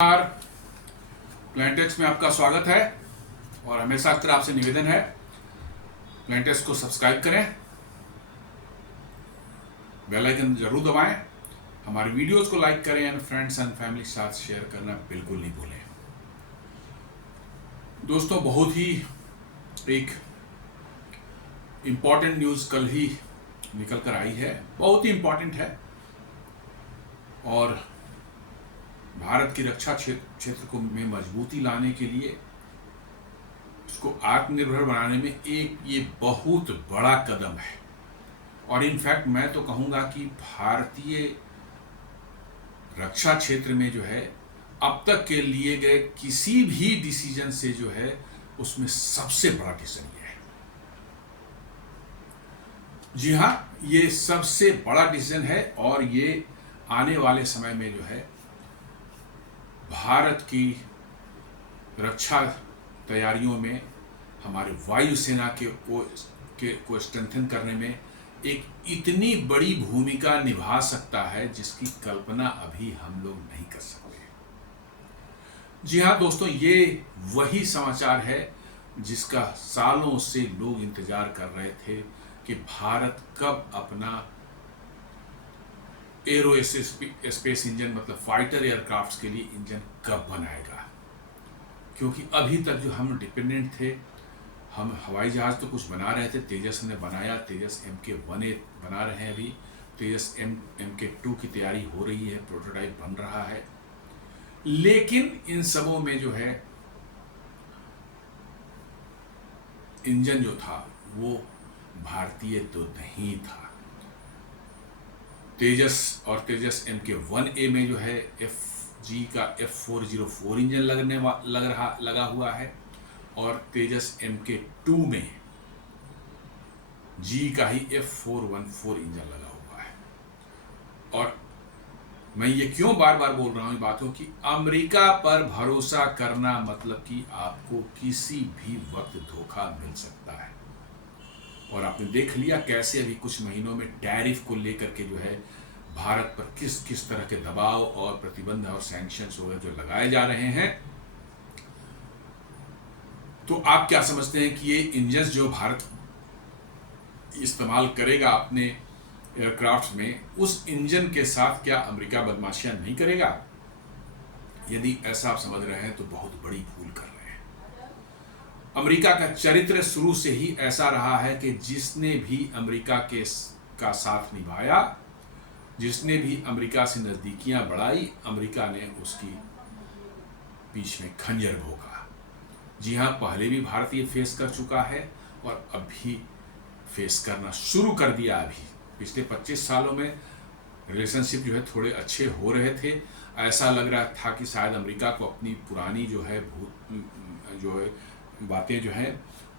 नमस्कार। प्लांटेक्स में आपका स्वागत है और हमेशा की तरह आपसे निवेदन है प्लांटेक्स को सब्सक्राइब करें, बेल आइकन जरूर दबाएं, हमारे वीडियोस को लाइक करें एंड फ्रेंड्स एंड फैमिली के साथ शेयर करना बिल्कुल नहीं भूलें। दोस्तों, बहुत ही एक इम्पॉर्टेंट न्यूज़ कल ही निकल कर आई है, बहुत ही इम्पॉर्टेंट है और भारत की रक्षा क्षेत्र को में मजबूती लाने के लिए, उसको आत्मनिर्भर बनाने में एक ये बहुत बड़ा कदम है। और इनफैक्ट मैं तो कहूँगा कि भारतीय रक्षा क्षेत्र में जो है अब तक के लिए गए किसी भी डिसीजन से जो है उसमें सबसे बड़ा डिसीजन ये है। जी हाँ, ये सबसे बड़ा डिसीजन है और ये आने वाले समय में जो है भारत की रक्षा तैयारियों में हमारे वायुसेना को स्ट्रेंथन करने में एक इतनी बड़ी भूमिका निभा सकता है जिसकी कल्पना अभी हम लोग नहीं कर सकते। जी हाँ दोस्तों, ये वही समाचार है जिसका सालों से लोग इंतजार कर रहे थे कि भारत कब अपना एरो स्पेस इंजन मतलब फाइटर एयरक्राफ्ट के लिए इंजन कब बनाएगा। क्योंकि अभी तक जो हम डिपेंडेंट थे, हम हवाई जहाज़ तो कुछ बना रहे थे, तेजस ने बनाया, तेजस MK-1A बना रहे हैं, अभी तेजस MK-2 की तैयारी हो रही है, प्रोटोटाइप बन रहा है। लेकिन इन सबों में जो है इंजन जो था वो भारतीय तो नहीं था। तेजस और तेजस MK-1A में जो है FG का F404 इंजन लगा हुआ है और तेजस MK-2 में G का ही F414 इंजन लगा हुआ है। और मैं ये क्यों बार बार बोल रहा हूँ इन बातों की, अमेरिका पर भरोसा करना मतलब कि आपको किसी भी वक्त धोखा मिल सकता है। और आपने देख लिया कैसे अभी कुछ महीनों में टैरिफ को लेकर के जो है भारत पर किस किस तरह के दबाव और प्रतिबंध और सैंक्शंस वगैरह जो लगाए जा रहे हैं। तो आप क्या समझते हैं कि ये इंजन्स जो भारत इस्तेमाल करेगा अपने एयरक्राफ्ट में, उस इंजन के साथ क्या अमेरिका बदमाशियां नहीं करेगा? यदि ऐसा आप समझ रहे हैं तो बहुत बड़ी भूल कर रहे हैं। अमेरिका का चरित्र शुरू से ही ऐसा रहा है कि जिसने भी अमेरिका का साथ निभाया, जिसने भी अमेरिका से नज़दीकियां बढ़ाई, अमेरिका ने उसकी बीच में खंजर भोंका। जी हाँ, पहले भी भारत ये फेस कर चुका है और अभी फेस करना शुरू कर दिया। अभी पिछले 25 सालों में रिलेशनशिप जो है थोड़े अच्छे हो रहे थे, ऐसा लग रहा था कि शायद अमेरिका को अपनी पुरानी जो है बातें जो हैं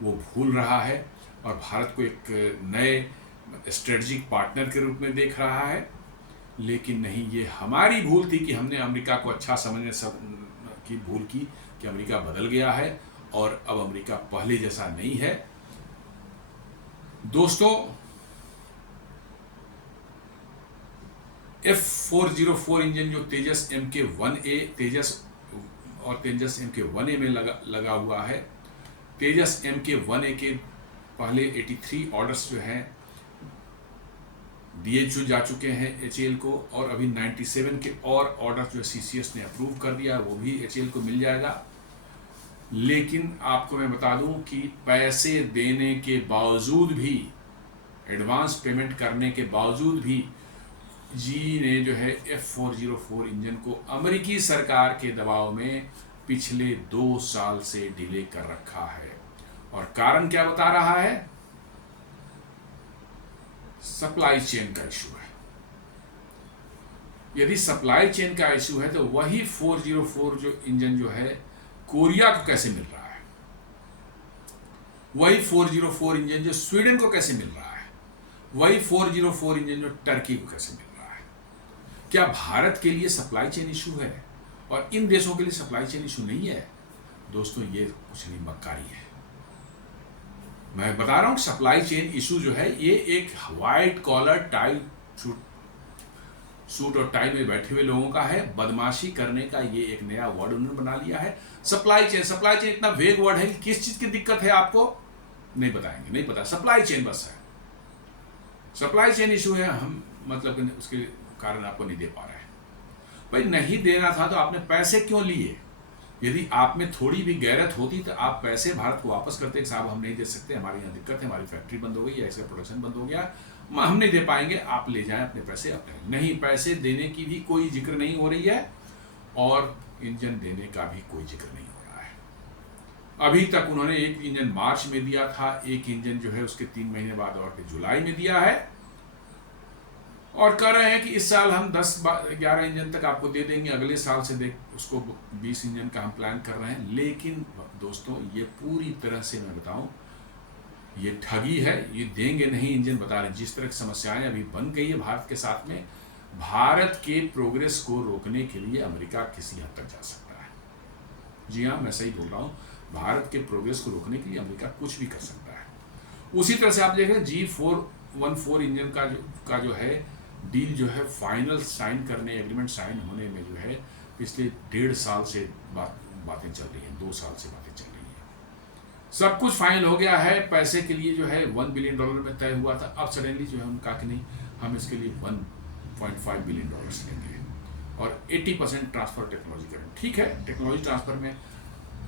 वो भूल रहा है और भारत को एक नए स्ट्रेटजिक पार्टनर के रूप में देख रहा है। लेकिन नहीं, ये हमारी भूल थी कि हमने अमेरिका को अच्छा समझने की भूल की कि अमेरिका बदल गया है और अब अमेरिका पहले जैसा नहीं है। दोस्तों, F404 इंजन जो तेजस MK-1A और तेजस MK-1A में लगा हुआ है, तेजस MK-1A के पहले 83 ऑर्डर्स जो हैं दिए जा चुके हैं HAL को और अभी 97 के और ऑर्डर जो CCS ने अप्रूव कर दिया है वो भी HAL को मिल जाएगा। लेकिन आपको मैं बता दूं कि पैसे देने के बावजूद भी, एडवांस पेमेंट करने के बावजूद भी जी ने जो है F404 इंजन को अमेरिकी सरकार के दबाव में पिछले 2 साल से डिले कर रखा है। और कारण क्या बता रहा है? सप्लाई चेन का इशू है। यदि सप्लाई चेन का इशू है तो वही 404 जो इंजन जो है कोरिया को कैसे मिल रहा है, वही 404 इंजन जो स्वीडन को कैसे मिल रहा है, वही 404 इंजन जो टर्की को कैसे मिल रहा है? क्या भारत के लिए सप्लाई चेन इशू है और इन देशों के लिए सप्लाई चेन इशू नहीं है? दोस्तों, ये कुछ नहीं, मक्कारी है। मैं बता रहा हूं सप्लाई चेन इशू जो है ये एक व्हाइट कॉलर टाइप सूट और टाई में बैठे हुए लोगों का है। बदमाशी करने का ये एक नया वर्ड उन्होंने बना लिया है। सप्लाई चेन इतना वेग वर्ड है कि किस चीज की दिक्कत है आपको नहीं बताएंगे, नहीं पता, सप्लाई चेन बस है, सप्लाई चेन इशू है, हम मतलब उसके कारण आपको नहीं दे पा रहे हैं। भाई नहीं देना था तो आपने पैसे क्यों लिए? यदि आप में थोड़ी भी गैरत होती तो आप पैसे भारत को वापस करते, साहब हम नहीं दे सकते, हमारे यहाँ दिक्कत है, हमारी फैक्ट्री बंद हो गई, ऐसे प्रोडक्शन बंद हो गया, हम नहीं दे पाएंगे, आप ले जाएं अपने पैसे अपने। नहीं, पैसे देने की भी कोई जिक्र नहीं हो रही है और इंजन देने का भी कोई जिक्र नहीं हो रहा है। अभी तक उन्होंने एक इंजन मार्च में दिया था, एक इंजन जो है उसके 3 महीने बाद और फिर जुलाई में दिया है, और कह रहे हैं कि इस साल हम 10-11 इंजन तक आपको दे देंगे, अगले साल से देख उसको 20 इंजन का हम प्लान कर रहे हैं। लेकिन दोस्तों ये पूरी तरह से मैं बताऊं ये ठगी है, ये देंगे नहीं इंजन बता रहे। जिस तरह की समस्याएं अभी बन गई है भारत के साथ में, भारत के प्रोग्रेस को रोकने के लिए अमेरिका किसी हद तक जा सकता है। जी हाँ, मैं सही बोल रहा हूँ, भारत के प्रोग्रेस को रोकने के लिए अमेरिका कुछ भी कर सकता है। उसी तरह से आप देख रहे हैं G414 इंजन का जो है डील जो है फाइनल साइन करने, एग्रीमेंट साइन होने में जो है पिछले 1.5 साल से बातें चल रही हैं, 2 साल से बातें चल रही हैं। सब कुछ फाइनल हो गया है, पैसे के लिए जो है $1 बिलियन में तय हुआ था। अब सडनली जो है उनका कि नहीं, हम इसके लिए $1.5 बिलियन लेंगे और 80% ट्रांसफर टेक्नोलॉजी करें। ठीक है, टेक्नोलॉजी ट्रांसफर में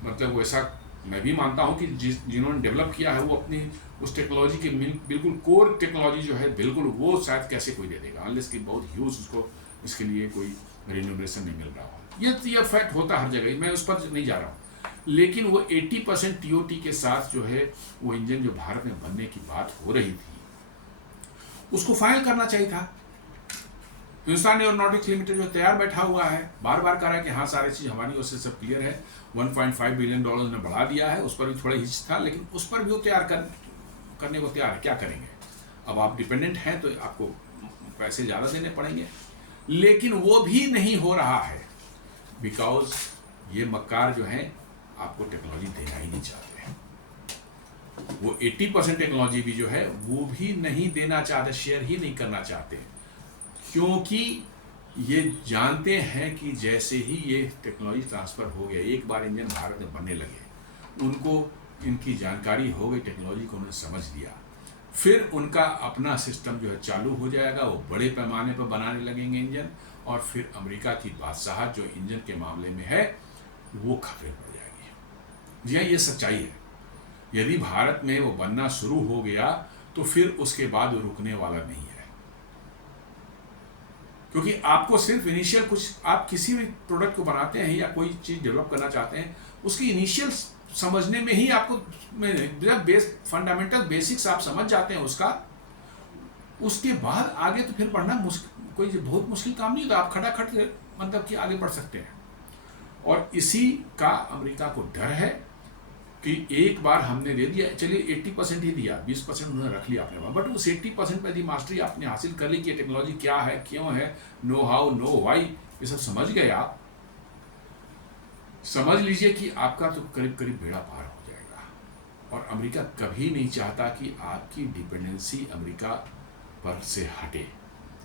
मतलब वैसा मैं भी मानता हूं कि जिन्होंने डेवलप किया है वो अपनी उस टेक्नोलॉजी के बिल्कुल कोर टेक्नोलॉजी जो है बिल्कुल वो शायद कैसे कोई दे देगा, अनलेस कि बहुत ह्यूज उसको इसके लिए कोई रिन्यूमरेशन नहीं मिल रहा हो। ये फैक्ट होता हर जगह, मैं उस पर नहीं जा रहा हूँ। लेकिन वो 80% टीओटी के साथ जो है वो इंजन जो भारत में बनने की बात हो रही थी उसको फाइनल करना चाहिए था। हिंदुस्तान एरोनॉटिक्स लिमिटेड जो तैयार बैठा हुआ है, बार बार कह रहा है कि हाँ सारी चीज़ हमारी ओर से सब क्लियर है, $1.5 बिलियन ने बढ़ा दिया है, उस पर भी थोड़ा हिच था, लेकिन उस पर भी वो तैयार करने को तैयार है। क्या करेंगे, अब आप डिपेंडेंट हैं तो आपको पैसे ज़्यादा देने पड़ेंगे, लेकिन वो भी नहीं हो रहा है बिकॉज ये मक्कार जो है आपको टेक्नोलॉजी देना ही नहीं चाहते हैं। वो 80% टेक्नोलॉजी भी जो है वो भी नहीं देना चाहते, शेयर ही नहीं करना चाहते, क्योंकि ये जानते हैं कि जैसे ही ये टेक्नोलॉजी ट्रांसफ़र हो गया, एक बार इंजन भारत में बनने लगे, उनको इनकी जानकारी हो गई, टेक्नोलॉजी को उन्होंने समझ लिया, फिर उनका अपना सिस्टम जो है चालू हो जाएगा, वो बड़े पैमाने पर बनाने लगेंगे इंजन, और फिर अमेरिका की बादशाहत जो इंजन के मामले में है वो खतरे पड़ जाएगी। जी हाँ, ये सच्चाई है। यदि भारत में वो बनना शुरू हो गया तो फिर उसके बाद वो रुकने वाला नहीं है, क्योंकि आपको सिर्फ इनिशियल कुछ, आप किसी भी प्रोडक्ट को बनाते हैं या कोई चीज़ डेवलप करना चाहते हैं, उसकी इनिशियल समझने में ही आपको फंडामेंटल बेसिक्स आप समझ जाते हैं उसका, उसके बाद आगे तो फिर बढ़ना कोई बहुत मुश्किल काम नहीं होता, आप खटाखट मतलब कि आगे बढ़ सकते हैं। और इसी का अमेरिका को डर है कि एक बार हमने दे दिया, चलिए 80% ही दिया, 20% उन्होंने रख लिया अपने पास, बट उस 80% में यदि मास्टरी आपने हासिल कर ली कि टेक्नोलॉजी क्या है, क्यों है, नो हाउ नो वाई, ये सब समझ गए आप, समझ लीजिए कि आपका तो करीब करीब बेड़ा पार हो जाएगा। और अमेरिका कभी नहीं चाहता कि आपकी डिपेंडेंसी अमेरिका पर से हटे।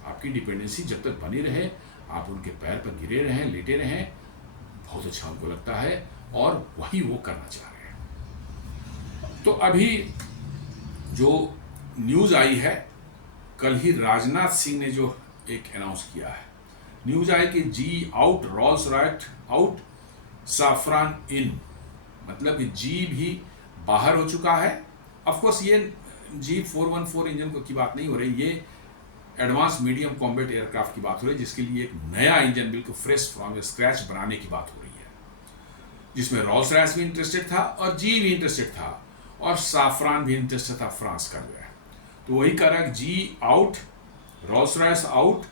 आपकी डिपेंडेंसी जब तक बनी रहे, आप उनके पैर पर गिरे रहें, लेटे रहें, बहुत अच्छा उनको लगता है और वही वो करना चाह रहे हैं। तो अभी जो न्यूज़ आई है, कल ही राजनाथ सिंह ने जो एक अनाउंस किया है, न्यूज़ आई कि GE out, Rolls Royce out, Safran in, मतलब जी भी बाहर हो चुका है। ऑफ कोर्स ये G414 इंजन की बात नहीं हो रही, ये एडवांस मीडियम कॉम्बैट एयरक्राफ्ट की बात हो रही है, जिसके लिए एक नया इंजन बिल्कुल फ्रेश फ्रॉम स्क्रैच बनाने की बात हो रही है, जिसमें रोल्स रॉयस भी इंटरेस्टेड था और जी भी इंटरेस्टेड था और साफ्रान भी इंटरेस्टेड था फ्रांस का जो है। तो वही कह रहा है GE out, Rolls Royce out,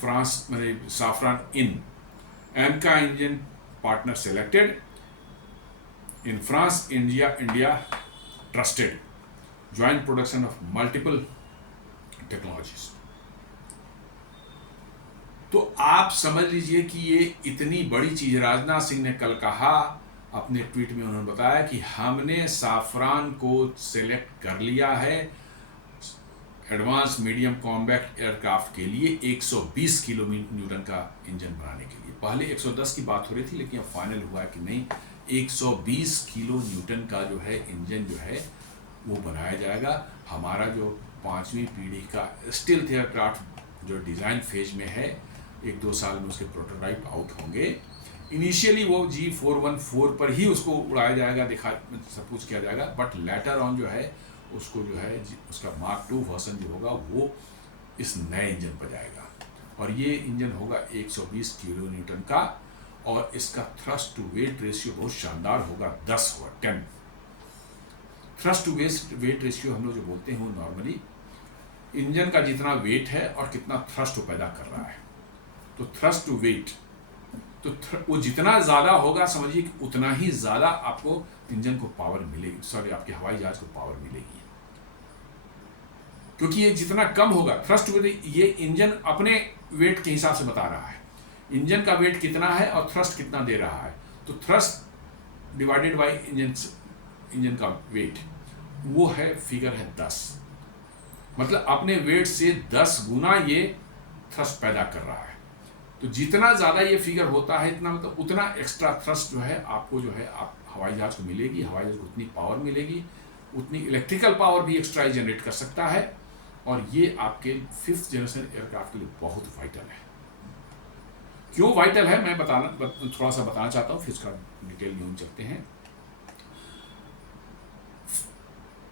France मतलब Safran in, AMCA engine partner selected in France, India trusted, joint production of multiple technologies. तो आप समझ लीजिए कि ये इतनी बड़ी चीज, राजनाथ सिंह ने कल कहा अपने ट्वीट में, उन्होंने बताया कि हमने साफ्रान को सिलेक्ट कर लिया है एडवांस मीडियम कॉम्बैक्ट एयरक्राफ्ट के लिए 120 किलो न्यूटन का इंजन बनाने के लिए। पहले 110 की बात हो रही थी, लेकिन अब फाइनल हुआ कि नहीं, 120 किलो न्यूटन का जो है इंजन जो है वो बनाया जाएगा। हमारा जो 5वीं पीढ़ी का स्टील्थ एयरक्राफ्ट जो डिज़ाइन फेज में है, 1-2 साल में उसके प्रोटोटाइप आउट होंगे। इनिशियली वो G414 पर ही उसको उड़ाया जाएगा, सब कुछ किया जाएगा, बट लेटर ऑन जो है उसको जो है उसका Mark II वर्जन जो होगा वो इस नए इंजन पर जाएगा, और ये इंजन होगा 120 किलो न्यूटन का, और इसका थ्रस्ट टू वेट रेशियो बहुत शानदार होगा, 10 होगा, 10। थ्रस्ट टू वेट रेशियो हम लोग जो बोलते हैं वो नॉर्मली इंजन का जितना वेट है और कितना थ्रस्ट वो पैदा कर रहा है, तो थ्रस्ट टू वेट, तो वो जितना ज़्यादा होगा समझिए कि उतना ही ज़्यादा आपको इंजन को पावर मिलेगी, सॉरी आपके हवाई जहाज को पावर मिलेगी। क्योंकि ये जितना कम होगा थ्रस्ट वेट, ये इंजन अपने वेट के हिसाब से बता रहा है इंजन का वेट कितना है और थ्रस्ट कितना दे रहा है, तो थ्रस्ट डिवाइडेड बाय इंजन का वेट वो है, फिगर है 10, मतलब अपने वेट से 10 गुना ये थ्रस्ट पैदा कर रहा है। तो जितना ज़्यादा ये फिगर होता है इतना मतलब उतना एक्स्ट्रा थ्रस्ट जो है आपको जो है आप हवाई जहाज को मिलेगी, हवाई जहाज को उतनी पावर मिलेगी, उतनी इलेक्ट्रिकल पावर भी एक्स्ट्रा ही जनरेट कर सकता है, और ये आपके 5th जनरेशन एयरक्राफ्ट के लिए बहुत वाइटल है। क्यों वाइटल है मैं थोड़ा सा बताना चाहता हूँ, फिर इसका डिटेल में हम चलते हैं।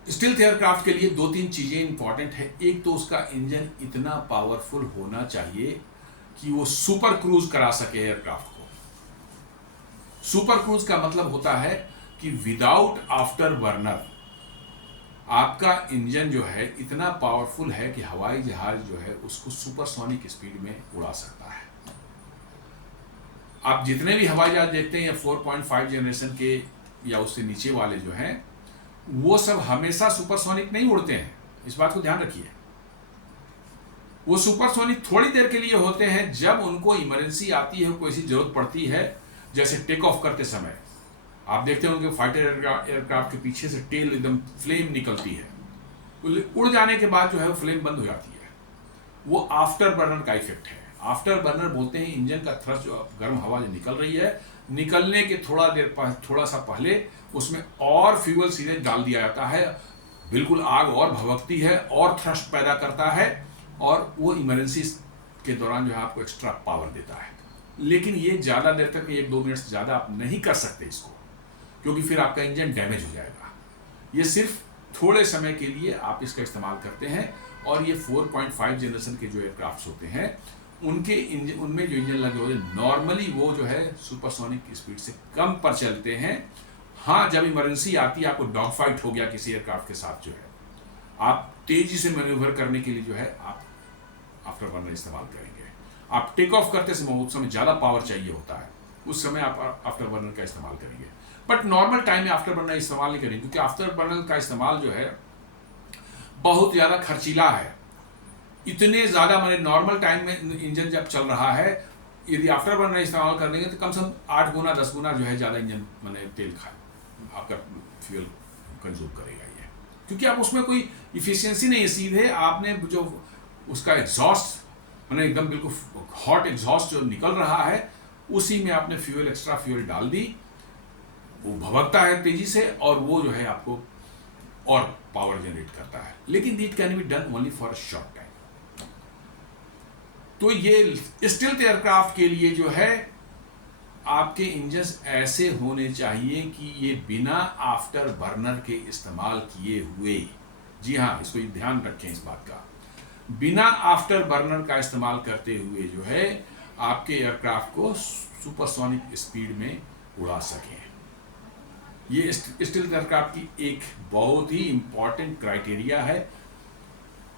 स्टील्थ एयरक्राफ्ट के लिए 2-3 चीज़ें इंपॉर्टेंट है। एक तो उसका इंजन इतना पावरफुल होना चाहिए कि वो सुपर क्रूज करा सके एयरक्राफ्ट को। सुपर क्रूज का मतलब होता है कि विदाउट आफ्टर बर्नर आपका इंजन जो है इतना पावरफुल है कि हवाई जहाज जो है उसको सुपरसोनिक स्पीड में उड़ा सकता है। आप जितने भी हवाई जहाज देखते हैं 4.5 जनरेशन के या उससे नीचे वाले जो हैं, वो सब हमेशा सुपरसोनिक नहीं उड़ते हैं, इस बात को ध्यान रखिए। वो सुपरसोनिक थोड़ी देर के लिए होते हैं, जब उनको इमरजेंसी आती है, कोई सी जरूरत पड़ती है, जैसे टेक ऑफ करते समय आप देखते होंगे फाइटर एयरक्राफ्ट के पीछे से टेल एकदम फ्लेम निकलती है, उड़ जाने के बाद जो है वो फ्लेम बंद हो जाती है, वो आफ्टर बर्नर का इफेक्ट है। आफ्टर बर्नर बोलते हैं इंजन का थ्रस्ट जो गर्म हवा जो निकल रही है, निकलने के थोड़ा सा पहले उसमें और फ्यूल सीधे डाल दिया जाता है, बिल्कुल आग और भभकती है और थ्रस्ट पैदा करता है, और वो इमरजेंसी के दौरान जो है आपको एक्स्ट्रा पावर देता है। लेकिन ये ज़्यादा देर तक 1-2 मिनट से ज़्यादा आप नहीं कर सकते इसको, क्योंकि फिर आपका इंजन डैमेज हो जाएगा। ये सिर्फ थोड़े समय के लिए आप इसका इस्तेमाल करते हैं, और ये 4.5 जनरेशन के जो एयरक्राफ्ट होते हैं उनके इंजन, उनमें जो इंजन लगे होते हैं नॉर्मली वो जो है सुपरसोनिक स्पीड से कम पर चलते हैं। हाँ, जब इमरजेंसी आती है, आपको डॉग फाइट हो गया किसी एयरक्राफ्ट के साथ, जो है आप तेजी से मैन्यूवर करने के लिए जो है आप आफ्टर बर्नर इस्तेमाल करेंगे। आप टेक ऑफ करते समय उस समय ज़्यादा पावर चाहिए होता है, उस समय आप आफ्टर बर्नर का इस्तेमाल करेंगे, बट नॉर्मल टाइम में आफ्टर बर्नर इस्तेमाल नहीं करेंगे, क्योंकि आफ्टर बर्नर का इस्तेमाल जो है बहुत ज़्यादा खर्चीला है। इतने ज़्यादा मैंने नॉर्मल टाइम में इंजन जब चल रहा है, यदि आफ्टर बर्नर इस्तेमाल कर देंगे तो कम से कम 8 गुना 10 गुना जो है ज़्यादा इंजन मैंने तेल खाए, आपका फ्यूल कंज्यूम करेगा ये, क्योंकि आप उसमें कोई इफिशियंसी नहीं है। सीधे आपने जो उसका एग्जॉस्ट मैंने एकदम बिल्कुल हॉट एग्जॉस्ट जो निकल रहा है, उसी में आपने एक्स्ट्रा फ्यूल डाल दी, वो भभकता है तेजी से, और वो जो है आपको और पावर जनरेट करता है, लेकिन it can be done only for a short time. तो ये स्टील्थ एयरक्राफ्ट के लिए जो है आपके इंजन्स ऐसे होने चाहिए कि ये बिना आफ्टर बर्नर के इस्तेमाल किए हुए, जी हाँ, इसको ध्यान रखें इस बात का, बिना आफ्टर बर्नर का इस्तेमाल करते हुए जो है आपके एयरक्राफ्ट को सुपरसोनिक स्पीड में उड़ा सकें। ये स्टील्थ एयरक्राफ्ट की एक बहुत ही इंपॉर्टेंट क्राइटेरिया है,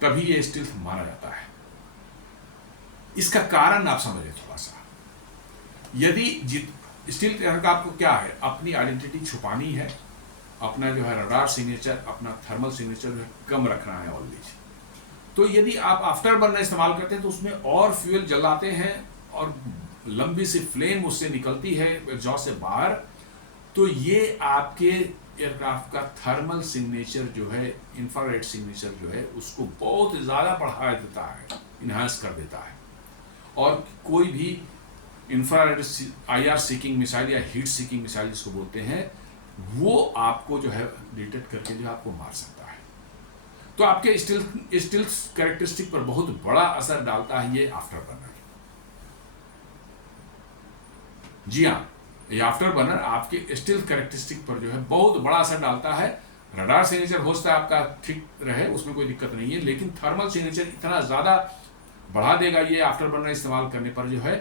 तभी ये स्टील्थ माना जाता है। इसका कारण आप समझें थोड़ा सा। यदि स्टील्थ एयरक्राफ्ट को क्या है, अपनी आइडेंटिटी छुपानी है, अपना जो है रडार सिग्नेचर, अपना थर्मल सिग्नेचर जो है कम रखना है ऑलवेज, तो यदि आप आफ्टर बर्नर इस्तेमाल करते हैं तो उसमें और फ्यूल जलाते हैं और लंबी सी फ्लेम उससे निकलती है एग्जॉस्ट से बाहर, तो ये आपके एयरक्राफ्ट का थर्मल सिग्नेचर जो है, इंफ्रारेड सिग्नेचर जो है, उसको बहुत ज़्यादा बढ़ा देता है, इन्हांस कर देता है। और कोई भी इंफ्रारेड IR सीकिंग मिसाइल या हीट सीकिंग मिसाइल जिसको बोलते हैं, वो आपको जो है डिटेक्ट करके जो है आपको मार सकता है। तो आपके स्टिल्थ कैरेक्टरिस्टिक पर बहुत बड़ा असर डालता है ये आफ्टर बर्नर। जी हाँ, ये आफ्टर बर्नर आपके स्टिल्थ कैरेक्टरिस्टिक पर जो है बहुत बड़ा असर डालता है। रडार सिग्नेचर हो सकता है आपका ठीक रहे, उसमें कोई दिक्कत नहीं है, लेकिन थर्मल सिग्नेचर इतना ज़्यादा बढ़ा देगा ये आफ्टर बर्नर इस्तेमाल करने पर जो है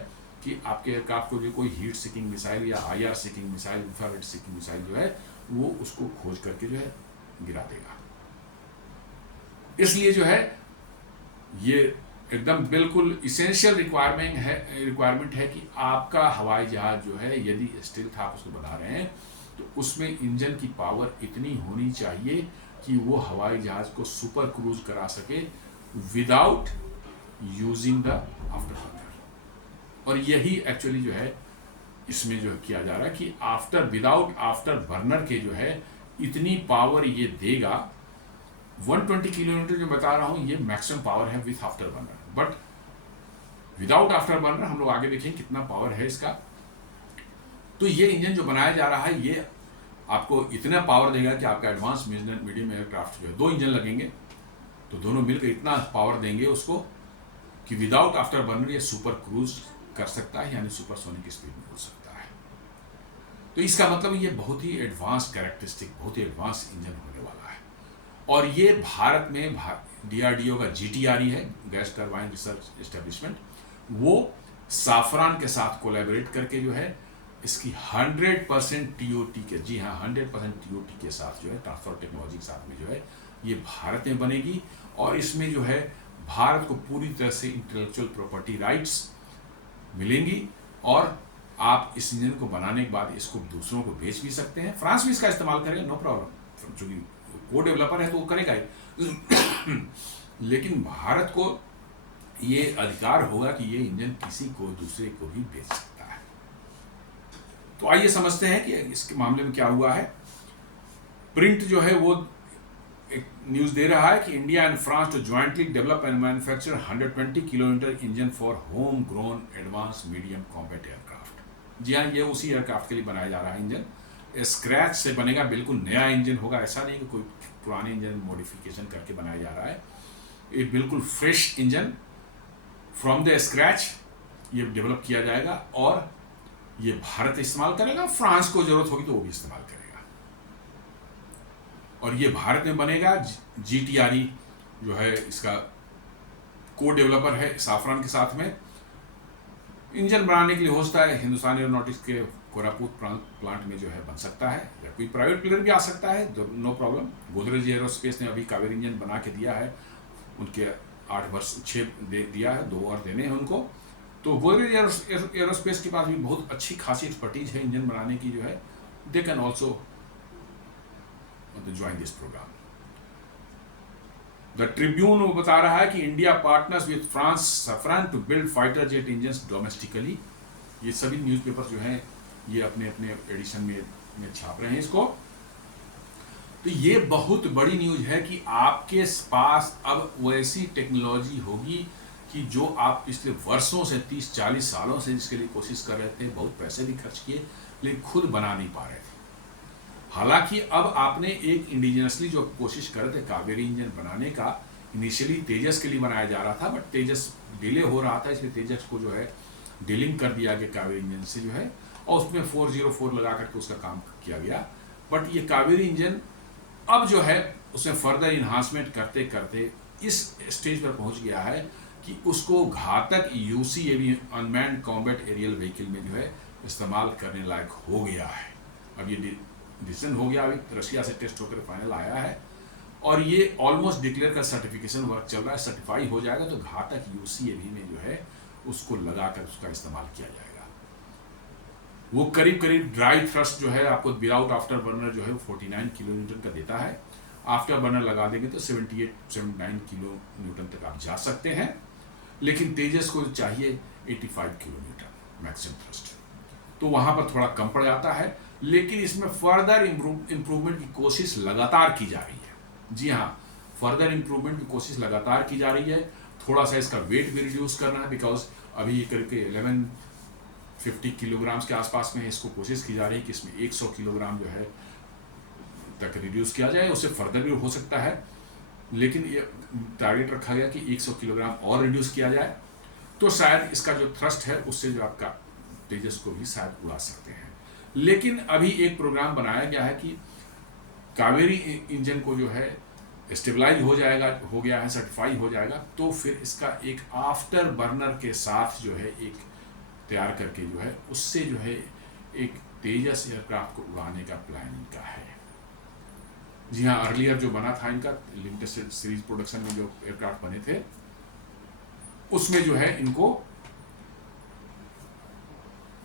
कि आपके एयरक्राफ्ट को जो कोई हीट सीकिंग मिसाइल या IR seeking missile, infrared seeking missile जो है, वो उसको खोज करके जो है गिरा देगा। इसलिए जो है ये एकदम बिल्कुल इसेंशियल रिक्वायरमेंट है कि आपका हवाई जहाज जो है, यदि स्टिल्थ आप उसको बना रहे हैं, तो उसमें इंजन की पावर इतनी होनी चाहिए कि वो हवाई जहाज को सुपर क्रूज करा सके without using the after burner. और यही एक्चुअली जो है इसमें जो किया जा रहा है कि विदाउट आफ्टर बर्नर के जो है इतनी पावर ये देगा। 120 किलोमीटर जो बता रहा हूँ ये मैक्सिमम पावर है with after burner, but without after burner हम लोग आगे देखें कितना पावर है इसका। तो ये इंजन जो बनाया जा रहा है ये आपको इतना पावर देगा कि आपका एडवांस मीडियम एयरक्राफ्ट जो है, 2 इंजन लगेंगे तो दोनों मिलकर इतना पावर देंगे उसको कि विदाउट आफ्टर बर्नर ये सुपर क्रूज कर सकता है, यानी सुपरसोनिक स्पीड में उड़ सकता है। तो इसका मतलब ये बहुत ही एडवांस कैरेक्टरिस्टिक, बहुत ही एडवांस इंजन होने वाला है। और ये भारत में DRDO का GTRE है, गैस टरबाइन रिसर्च एस्टेब्लिशमेंट, वो साफरान के साथ कोलैबोरेट करके जो है इसकी 100% TOT के, जी हाँ 100% TOT के साथ जो है, ट्रांसफर टेक्नोलॉजी के साथ में जो है ये भारत में बनेगी। और इसमें जो है भारत को पूरी तरह से इंटेलेक्चुअल प्रॉपर्टी राइट्स मिलेंगी और आप इस इंजन को बनाने के बाद इसको दूसरों को बेच भी सकते हैं। फ्रांस भी इसका इस्तेमाल करेगा, नो प्रॉब्लम, चूंकि को डेवलपर है तो वो करेगा ही। लेकिन भारत को ये अधिकार होगा कि ये इंजन किसी को दूसरे को भी बेच सकता है। तो आइए समझते हैं कि इसके मामले में क्या हुआ है। प्रिंट जो है वो एक न्यूज़ दे रहा है कि India and France to jointly develop and manufacture 120 kilometre engine for home grown advance medium combat aircraft. जी हाँ, ये उसी एयरक्राफ्ट के लिए बनाया जा रहा है इंजन। स्क्रैच से बनेगा, बिल्कुल नया इंजन होगा, ऐसा नहीं कि कोई पुराने इंजन मॉडिफिकेशन करके बनाया जा रहा है। ये बिल्कुल fresh engine from the scratch ये डेवलप किया जाएगा और ये भारत इस्तेमाल करेगा, फ्रांस को जरूरत होगी तो वो भी इस्तेमाल करेगा। और ये भारत में बनेगा। GTRE जो है इसका को डेवलपर है साफरान के साथ में। इंजन बनाने के लिए हो सकता है हिंदुस्तान एरोनॉटिक्स के कोरापुट प्लांट में जो है बन सकता है, या कोई प्राइवेट प्लेयर भी आ सकता है, नो प्रॉब्लम। गोदरेज एरोस्पेस ने अभी कावेरी इंजन बना के दिया है, उनके 8 वर्ष 6 दिया है, 2 और देने हैं उनको। तो गोदरेज एरोस्पेस के पास भी बहुत अच्छी खासी एक्सपर्टीज है इंजन बनाने की जो है, they can also join this program. The Tribune वो बता रहा है कि India partners with France Safran to build fighter jet engines domestically. ये सभी न्यूज़पेपर जो हैं ये अपने अपने एडिशन में छाप रहे हैं इसको। तो ये बहुत बड़ी न्यूज़ है कि आपके पास अब वैसी टेक्नोलॉजी होगी कि जो आप पिछले वर्षों से 30-40 सालों से जिसके लिए कोशिश कर रहे थे, बहुत पैसे भी खर्च किए, लेकिन खुद बना नहीं पा रहे थे। हालांकि अब आपने एक इंडिजिनसली जो कोशिश कर रहे थे कावेरी इंजन बनाने का, इनिशियली तेजस के लिए बनाया जा रहा था, बट तेजस डिले हो रहा था, इसलिए तेजस को जो है डीलिंग कर दिया गया कावेरी इंजन से जो है, और उसमें 404 लगा करके उसका काम किया गया। बट ये कावेरी इंजन अब जो है उसमें फर्दर इन्हांसमेंट करते करते इस स्टेज पर पहुंच गया है कि उसको Ghatak UCAV unmanned combat aerial vehicle में जो है इस्तेमाल करने लायक हो गया है। अब ये डिसीजन हो गया, अभी रशिया से टेस्ट होकर फाइनल आया है और ये ऑलमोस्ट डिक्लेयर का सर्टिफिकेशन वर्क चल रहा है। सर्टिफाई हो जाएगा तो घातक UCAV में जो है उसको लगाकर उसका इस्तेमाल किया जाएगा। वो करीब करीब ड्राई थ्रस्ट जो है आपको विदाउट आफ्टर बर्नर जो है 49 किलो न्यूटन का देता है। आफ्टर बर्नर लगा देंगे तो 78-79 किलो न्यूटन तक आप जा सकते हैं, लेकिन तेजस को चाहिए 85 किलो न्यूटन मैक्सिमम थ्रस्ट, तो वहाँ पर थोड़ा कम पड़ जाता है। लेकिन इसमें फर्दर इम्प्रूवमेंट की कोशिश लगातार की जा रही है। जी हाँ, फर्दर इम्प्रूवमेंट की कोशिश लगातार की जा रही है। थोड़ा सा इसका वेट भी रिड्यूस करना है, बिकॉज अभी ये करके 1150 किलोग्राम्स के आसपास में इसको कोशिश की जा रही है कि इसमें 100 किलोग्राम जो है तक रिड्यूस किया जाए। उससे फर्दर भी हो सकता है, लेकिन ये टारगेट रखा गया कि 100 किलोग्राम और रिड्यूस किया जाए, तो शायद इसका जो थ्रस्ट है उससे जो आपका तेजस को भी शायद उड़ा सकते हैं। लेकिन अभी एक प्रोग्राम बनाया गया है कि कावेरी इंजन को जो है स्टेबलाइज हो गया है, सर्टिफाई हो जाएगा, तो फिर इसका एक आफ्टर बर्नर के साथ जो है एक तैयार करके जो है उससे जो है एक तेजस एयरक्राफ्ट को उड़ाने का प्लान इनका है। जी हाँ, अर्लियर जो बना था इनका लिमिटेड सीरीज प्रोडक्शन में जो एयरक्राफ्ट बने थे, उसमें जो है इनको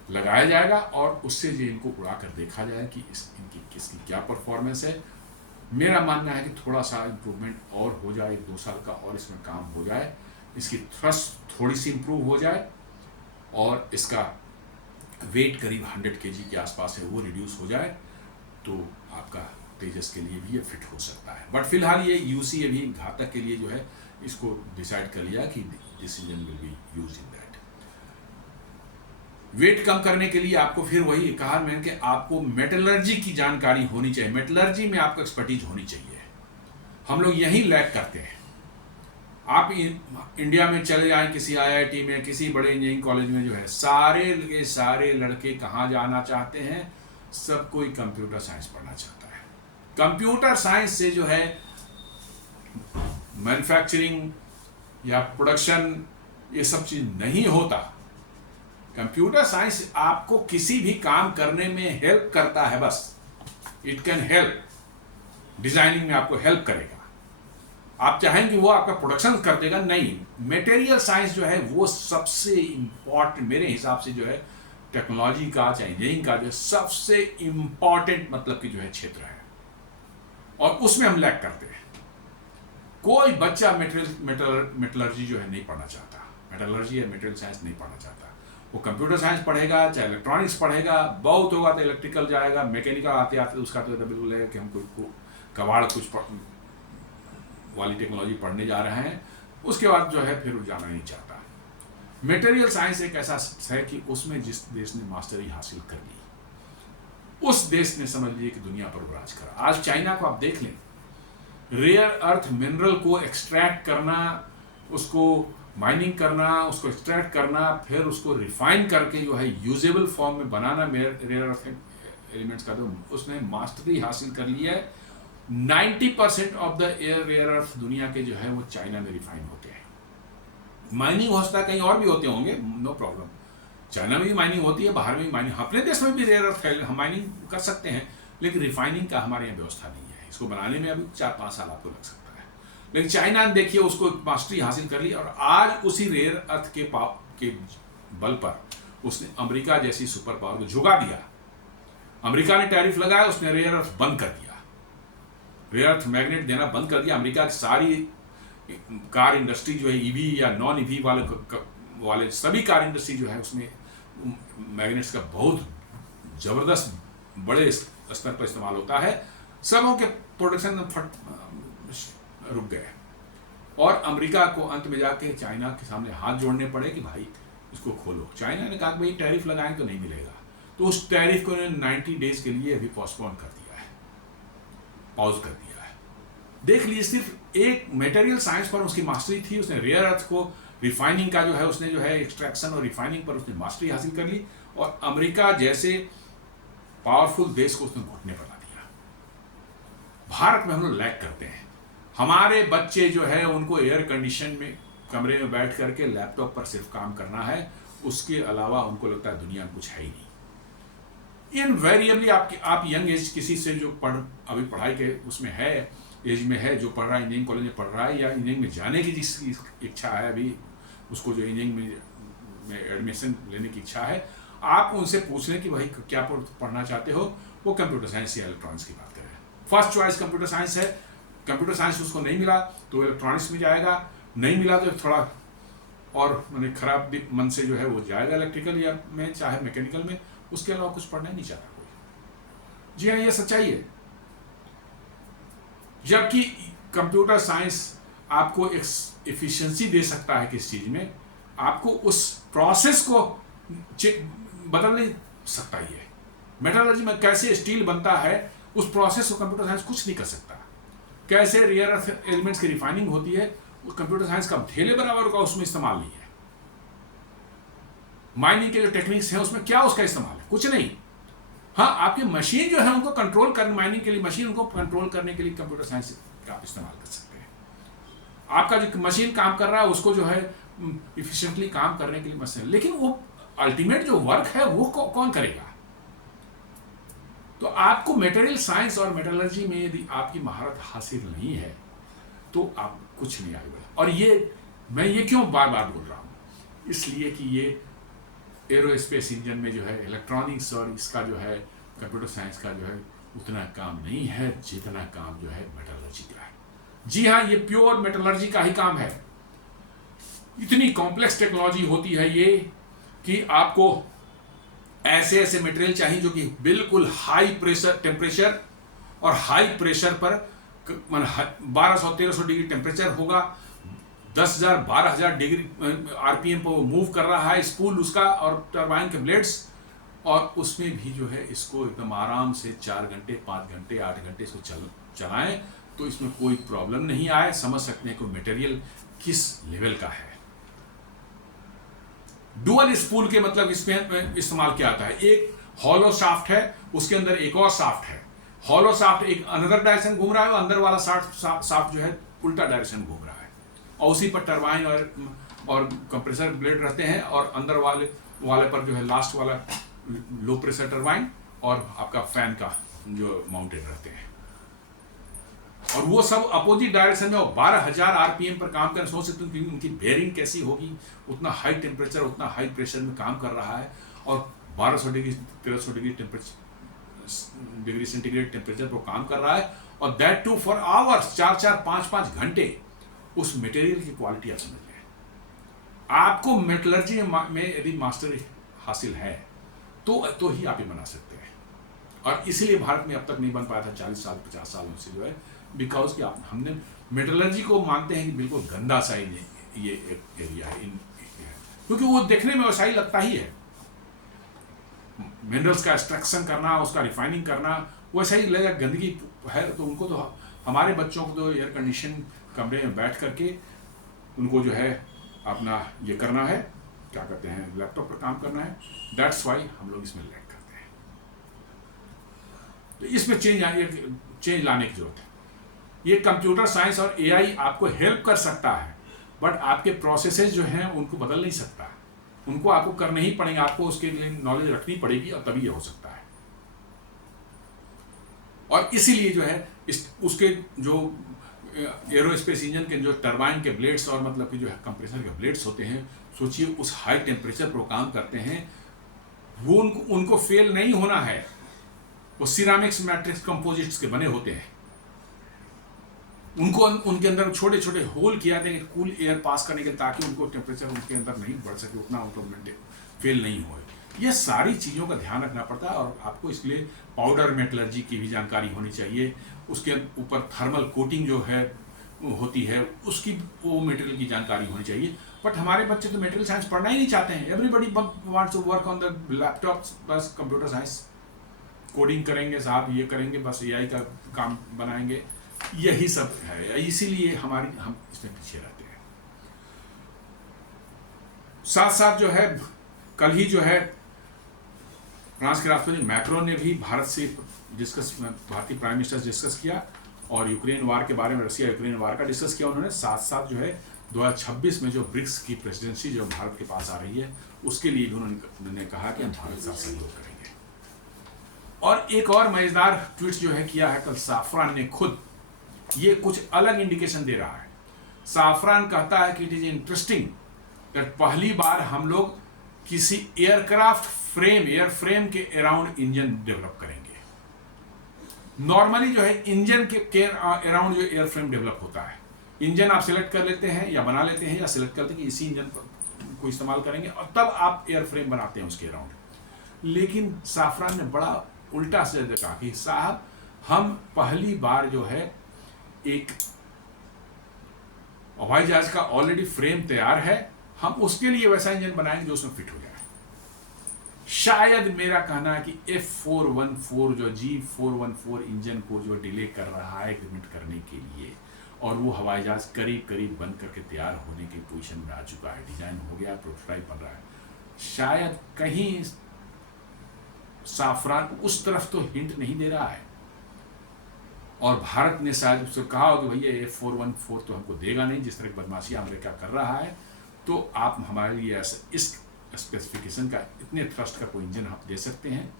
लगाया जाएगा और उससे जो इनको उड़ा कर देखा जाए कि इनकी किसकी क्या परफॉर्मेंस है। मेरा मानना है कि थोड़ा सा इम्प्रूवमेंट और हो जाए, 1-2 साल का और इसमें काम हो जाए, इसकी थ्रस्ट थोड़ी सी इम्प्रूव हो जाए और इसका वेट करीब 100 kg के आसपास है वो रिड्यूस हो जाए, तो आपका तेजस के लिए भी ये फिट हो सकता है। बट फिलहाल ये यूसी अभी घातक के लिए जो है इसको डिसाइड कर लिया कि this engine will be used in that. Weight कम करने के लिए आपको फिर वही कहा मैंने कि आपको मेटलर्जी की जानकारी होनी चाहिए, मेटलर्जी में आपको एक्सपर्टीज होनी चाहिए। हम लोग यही लैक करते हैं। आप इंडिया में चले जाएं किसी आईआईटी में, किसी बड़े इंजीनियरिंग कॉलेज में, जो है सारे के सारे लड़के कहाँ जाना चाहते हैं? सब कोई कंप्यूटर साइंस पढ़ना चाहता है। कंप्यूटर साइंस से जो है मैन्युफैक्चरिंग या प्रोडक्शन ये सब चीज नहीं होता। कंप्यूटर साइंस आपको किसी भी काम करने में हेल्प करता है, बस इट कैन हेल्प, डिजाइनिंग में आपको हेल्प करेगा। आप चाहेंगे वो आपका प्रोडक्शन कर देगा, नहीं। मटेरियल साइंस जो है वो सबसे इंपॉर्टेंट मेरे हिसाब से जो है टेक्नोलॉजी का चाहे इंजीनियरिंग का जो सबसे इंपॉर्टेंट मतलब कि जो है क्षेत्र है, और उसमें हम लैक करते हैं। कोई बच्चा मेटलर्जी जो है नहीं पढ़ना चाहता, मेटलर्जी या मटेरियल साइंस नहीं पढ़ना चाहता। वो कंप्यूटर साइंस पढ़ेगा, चाहे इलेक्ट्रॉनिक्स पढ़ेगा, बहुत होगा तो इलेक्ट्रिकल जाएगा, मैकेनिकल आते आते उसका तो बिल्कुल है कि हम कोई कबाड़ कुछ वाली टेक्नोलॉजी पढ़ने जा रहे हैं, उसके बाद जो है फिर वो जाना नहीं चाहता। मटेरियल साइंस एक ऐसा है कि उसमें जिस देश ने मास्टरी हासिल कर ली, उस देश ने समझ लिए कि दुनिया पर राज करा। आज चाइना को आप देख लें, रेयर अर्थ मिनरल को एक्सट्रैक्ट करना, उसको माइनिंग करना, उसको एक्सट्रैक्ट करना, फिर उसको रिफाइन करके जो है यूजेबल फॉर्म में बनाना रेयर अर्थ एलिमेंट्स का, तो उसने मास्टरी हासिल कर ली है। 90% ऑफ द रेयर अर्थ दुनिया के जो है वो चाइना में रिफाइन होते हैं। माइनिंग हो सकता है कहीं और भी होते होंगे, नो प्रॉब्लम, चाइना में भी माइनिंग होती है, बाहर में भी माइनिंग, अपने देश में भी रेयर अर्थ है, हम माइनिंग कर सकते हैं, लेकिन रिफाइनिंग का हमारे यहाँ व्यवस्था नहीं है। इसको बनाने में अभी 4-5 साल आपको लग सकता है, लेकिन चाइना ने देखिए उसको मास्टरी हासिल कर ली, और आज उसी रेयर अर्थ के बल पर उसने अमेरिका जैसी सुपर पावर को झुका दिया। अमेरिका ने टैरिफ लगाया, उसने रेयर अर्थ बंद कर दिया, रेयर अर्थ मैग्नेट देना बंद कर दिया। अमेरिका की सारी कार इंडस्ट्री जो है ईवी या नॉन ईवी वाले सभी कार इंडस्ट्री जो है उसमें मैग्नेट्स का बहुत जबरदस्त बड़े स्तर पर इस्तेमाल होता है। सबों के प्रोडक्शन रुक गए, और अमेरिका को अंत में जाके चाइना के सामने हाथ जोड़ने पड़े कि भाई इसको खोलो। चाइना ने कहा कि भाई टैरिफ लगाएं तो नहीं मिलेगा, तो उस टैरिफ को उन्होंने 90 डेज के लिए अभी पोस्टपोन कर दिया है, पॉज कर दिया है। देख लीजिए, सिर्फ एक मटेरियल साइंस पर उसकी मास्टरी थी, उसने रेयर अर्थ को रिफाइनिंग का जो है उसने जो है एक्सट्रैक्शन और रिफाइनिंग पर उसने मास्टरी हासिल कर ली, और अमेरिका जैसे पावरफुल देश को उसने घुटने पर ला दिया। भारत में हम लोग लैग करते हैं। हमारे बच्चे जो है उनको एयर कंडीशन में कमरे में बैठ करके लैपटॉप पर सिर्फ काम करना है, उसके अलावा उनको लगता है दुनिया में कुछ है ही नहीं। इनवेरिएबली आप यंग एज किसी से जो अभी पढ़ाई के उसमें है, एज में है, जो पढ़ रहा है, इंजीनियरिंग कॉलेज में पढ़ रहा है या इंजीनियरिंग में जाने की जिसकी इच्छा है, अभी उसको जो इंजीनियरिंग में एडमिशन लेने की इच्छा है, आप उनसे पूछ लें कि भाई क्या पढ़ना चाहते हो, वो कंप्यूटर साइंस या इलेक्ट्रॉनिक्स की बात करें। फर्स्ट चॉइस कंप्यूटर साइंस है, कंप्यूटर साइंस उसको नहीं मिला तो इलेक्ट्रॉनिक्स में जाएगा, नहीं मिला तो थोड़ा और मैंने खराब मन से जो है वो जाएगा इलेक्ट्रिकल या में, चाहे मैकेनिकल में, उसके अलावा कुछ पढ़ना ही नहीं चाहता कोई। जी हाँ, ये सच्चाई है। जबकि कंप्यूटर साइंस आपको एक एफिशिएंसी दे सकता है किस चीज में, आपको उस प्रोसेस को बदल नहीं सकता। ये मेटलर्जी में कैसे स्टील बनता है, उस प्रोसेस को कंप्यूटर साइंस कुछ नहीं कर सकता। कैसे रेयर अर्थ एलिमेंट्स की रिफाइनिंग होती है, कंप्यूटर साइंस का धेले बराबर का उसमें इस्तेमाल नहीं है। माइनिंग के जो टेक्निक्स हैं उसमें क्या उसका इस्तेमाल है, कुछ नहीं। हाँ, आपकी मशीन जो है उनको कंट्रोल करने, माइनिंग के लिए मशीन उनको कंट्रोल करने के लिए कंप्यूटर साइंस का इस्तेमाल कर सकते हैं। आपका जो मशीन काम कर रहा है उसको जो है इफिशिएंटली काम करने के लिए मशीन, लेकिन वो अल्टीमेट जो वर्क है वो कौन करेगा? तो आपको मटेरियल साइंस और मेटलर्जी में यदि आपकी महारत हासिल नहीं है तो आप कुछ नहीं आगे बढ़े। और ये मैं ये क्यों बार बार बोल रहा हूँ, इसलिए कि ये एरोस्पेस इंजन में जो है इलेक्ट्रॉनिक्स और इसका जो है कंप्यूटर साइंस का जो है उतना काम नहीं है जितना काम जो है मेटलर्जी का है। जी हाँ, ये प्योर मेटलर्जी का ही काम है। इतनी कॉम्प्लेक्स टेक्नोलॉजी होती है ये कि आपको ऐसे ऐसे मटेरियल चाहिए जो कि बिल्कुल हाई प्रेशर टेम्परेचर और हाई प्रेशर पर 1200-1300 डिग्री टेम्परेचर होगा, 10,000-12,000 डिग्री आरपीएम पर मूव कर रहा है स्पूल उसका और टरबाइन के ब्लेड्स, और उसमें भी जो है इसको एकदम आराम से 4 घंटे 5 घंटे 8 घंटे इसको चलाएं तो इसमें कोई प्रॉब्लम नहीं आए। समझ सकते हैं कि मटेरियल किस लेवल का है। डुअल स्पूल के मतलब इसमें इस्तेमाल किया जाता है। एक हॉलो शाफ्ट है, उसके अंदर एक और शाफ्ट है। हॉलो शाफ्ट एक अनदर डायरेक्शन घूम रहा है और अंदर वाला शाफ्ट जो है उल्टा डायरेक्शन घूम रहा है, और उसी पर टरबाइन और कंप्रेसर ब्लेड रहते हैं, और अंदर वाले पर जो है लास्ट वाला लो प्रेशर टरबाइन और आपका फैन का जो माउंटेड रहते हैं, और वो सब अपोजिट डायरेक्शन में 12,000 आरपीएम पर काम कर। सोच सकते हैं उनकी बेयरिंग कैसी होगी, उतना हाई टेम्परेचर उतना हाई प्रेशर में काम कर रहा है, और 1200 डिग्री 1300 डिग्री सेंटीग्रेड टेम्परेचर पर काम कर रहा है, और दैट टू फॉर आवर्स, 4-4 5-5 घंटे। उस मटेरियल की क्वालिटी आप समझ लें। आपको मेटलर्जी में यदि मास्टरी हासिल है तो ही आप ये बना सकते हैं, और इसीलिए भारत में अब तक नहीं बन पाया था 40 साल 50 सालों से जो है, बिकॉज कि हमने मेटलर्जी को मानते हैं कि बिल्कुल गंदा सा ही ये एरिया है, क्योंकि वो देखने में वैसा ही लगता ही है। मिनरल्स का एक्सट्रैक्शन करना, उसका रिफाइनिंग करना वैसा ही लगेगा, गंदगी है। तो उनको तो हमारे बच्चों को तो एयर कंडीशन कमरे में बैठ करके उनको जो है अपना ये करना है, क्या कहते हैं, लैपटॉप पर काम करना है। दैट्स वाई हम लोग इसमें लैग करते हैं। तो इसमें चेंज लाने की जरूरत है। ये कंप्यूटर साइंस और एआई आपको हेल्प कर सकता है, बट आपके प्रोसेसेस जो हैं उनको बदल नहीं सकता। उनको आपको करने ही पड़ेंगे, आपको उसके लिए नॉलेज रखनी पड़ेगी, और तभी ये हो सकता है। और इसीलिए जो है उसके जो एरोस्पेस इंजन के जो टरबाइन के ब्लेड्स और मतलब कि जो है कंप्रेसर के ब्लेड्स होते हैं, सोचिए उस हाई टेम्परेचर पर काम करते हैं, वो उनको फेल नहीं होना है। वो सिरामिक्स मैट्रिक्स कंपोजिट्स के बने होते हैं, उनको उनके अंदर छोटे छोटे होल किया जाते हैं कूल एयर पास करने के, ताकि उनको टेम्परेचर उनके अंदर नहीं बढ़ सके, उतना उनको फेल नहीं हो। ये सारी चीज़ों का ध्यान रखना पड़ता है, और आपको इसलिए पाउडर मेटलर्जी की भी जानकारी होनी चाहिए। उसके ऊपर थर्मल कोटिंग जो है होती है उसकी, वो मटेरियल की जानकारी होनी चाहिए। बट हमारे बच्चे तो मटेरियल साइंस पढ़ना ही नहीं चाहते हैं। Everybody wants to work on the laptop, बस कंप्यूटर साइंस कोडिंग करेंगे साहब, ये करेंगे, बस एआई का काम बनाएंगे, यही सब है। इसीलिए हम इसमें पीछे रहते हैं। साथ साथ जो है कल ही जो है फ्रांस के राष्ट्रपति मैक्रोन ने भी भारत से भारतीय प्राइम मिनिस्टर से डिस्कस किया, और यूक्रेन वार के बारे में, रसिया यूक्रेन वार का डिस्कस किया उन्होंने। साथ साथ जो है 2026 में जो ब्रिक्स की प्रेसिडेंसी जो भारत के पास आ रही है, उसके लिए भी उन्होंने कहा कि हम भारत से सहयोग करेंगे। और एक और मजेदार ट्वीट जो है किया है कल साफरान ने खुद, ये कुछ अलग इंडिकेशन दे रहा है। साफरान कहता है कि इट इज इंटरेस्टिंग दैट पहली बार हम लोग किसी एयर फ्रेम के अराउंड इंजन डेवलप करेंगे। नॉर्मली जो है इंजन के अराउंड जो एयर फ्रेम डेवलप होता है, इंजन आप सिलेक्ट कर लेते हैं या बना लेते हैं, या सिलेक्ट करते हैं कि इसी इंजन को इस्तेमाल करेंगे, और तब आप एयर फ्रेम बनाते हैं उसके अराउंड। लेकिन साफरान ने बड़ा उल्टा से कहा कि साहब हम पहली बार जो है एक हवाई जहाज का ऑलरेडी फ्रेम तैयार है, हम उसके लिए वैसा इंजन बनाएंगे जो उसमें फिट हो जाए। शायद मेरा कहना है कि F414 जो G414 इंजन को जो डिले कर रहा है एग्रीमेंट करने के लिए, और वो हवाई जहाज करीब करीब बन करके तैयार होने की पोजीशन में आ चुका है, डिजाइन हो गया, प्रोटोटाइप बन रहा है, शायद कहीं साफरान उस तरफ तो हिंट नहीं दे रहा है, और भारत ने शायद उससे कहा हो कि भैया F414 तो हमको देगा नहीं, जिस तरह की बदमाशी अमेरिका कर रहा है, तो आप हमारे लिए ऐसा इस स्पेसिफिकेशन का इतने थ्रस्ट का कोई इंजन आप दे सकते हैं।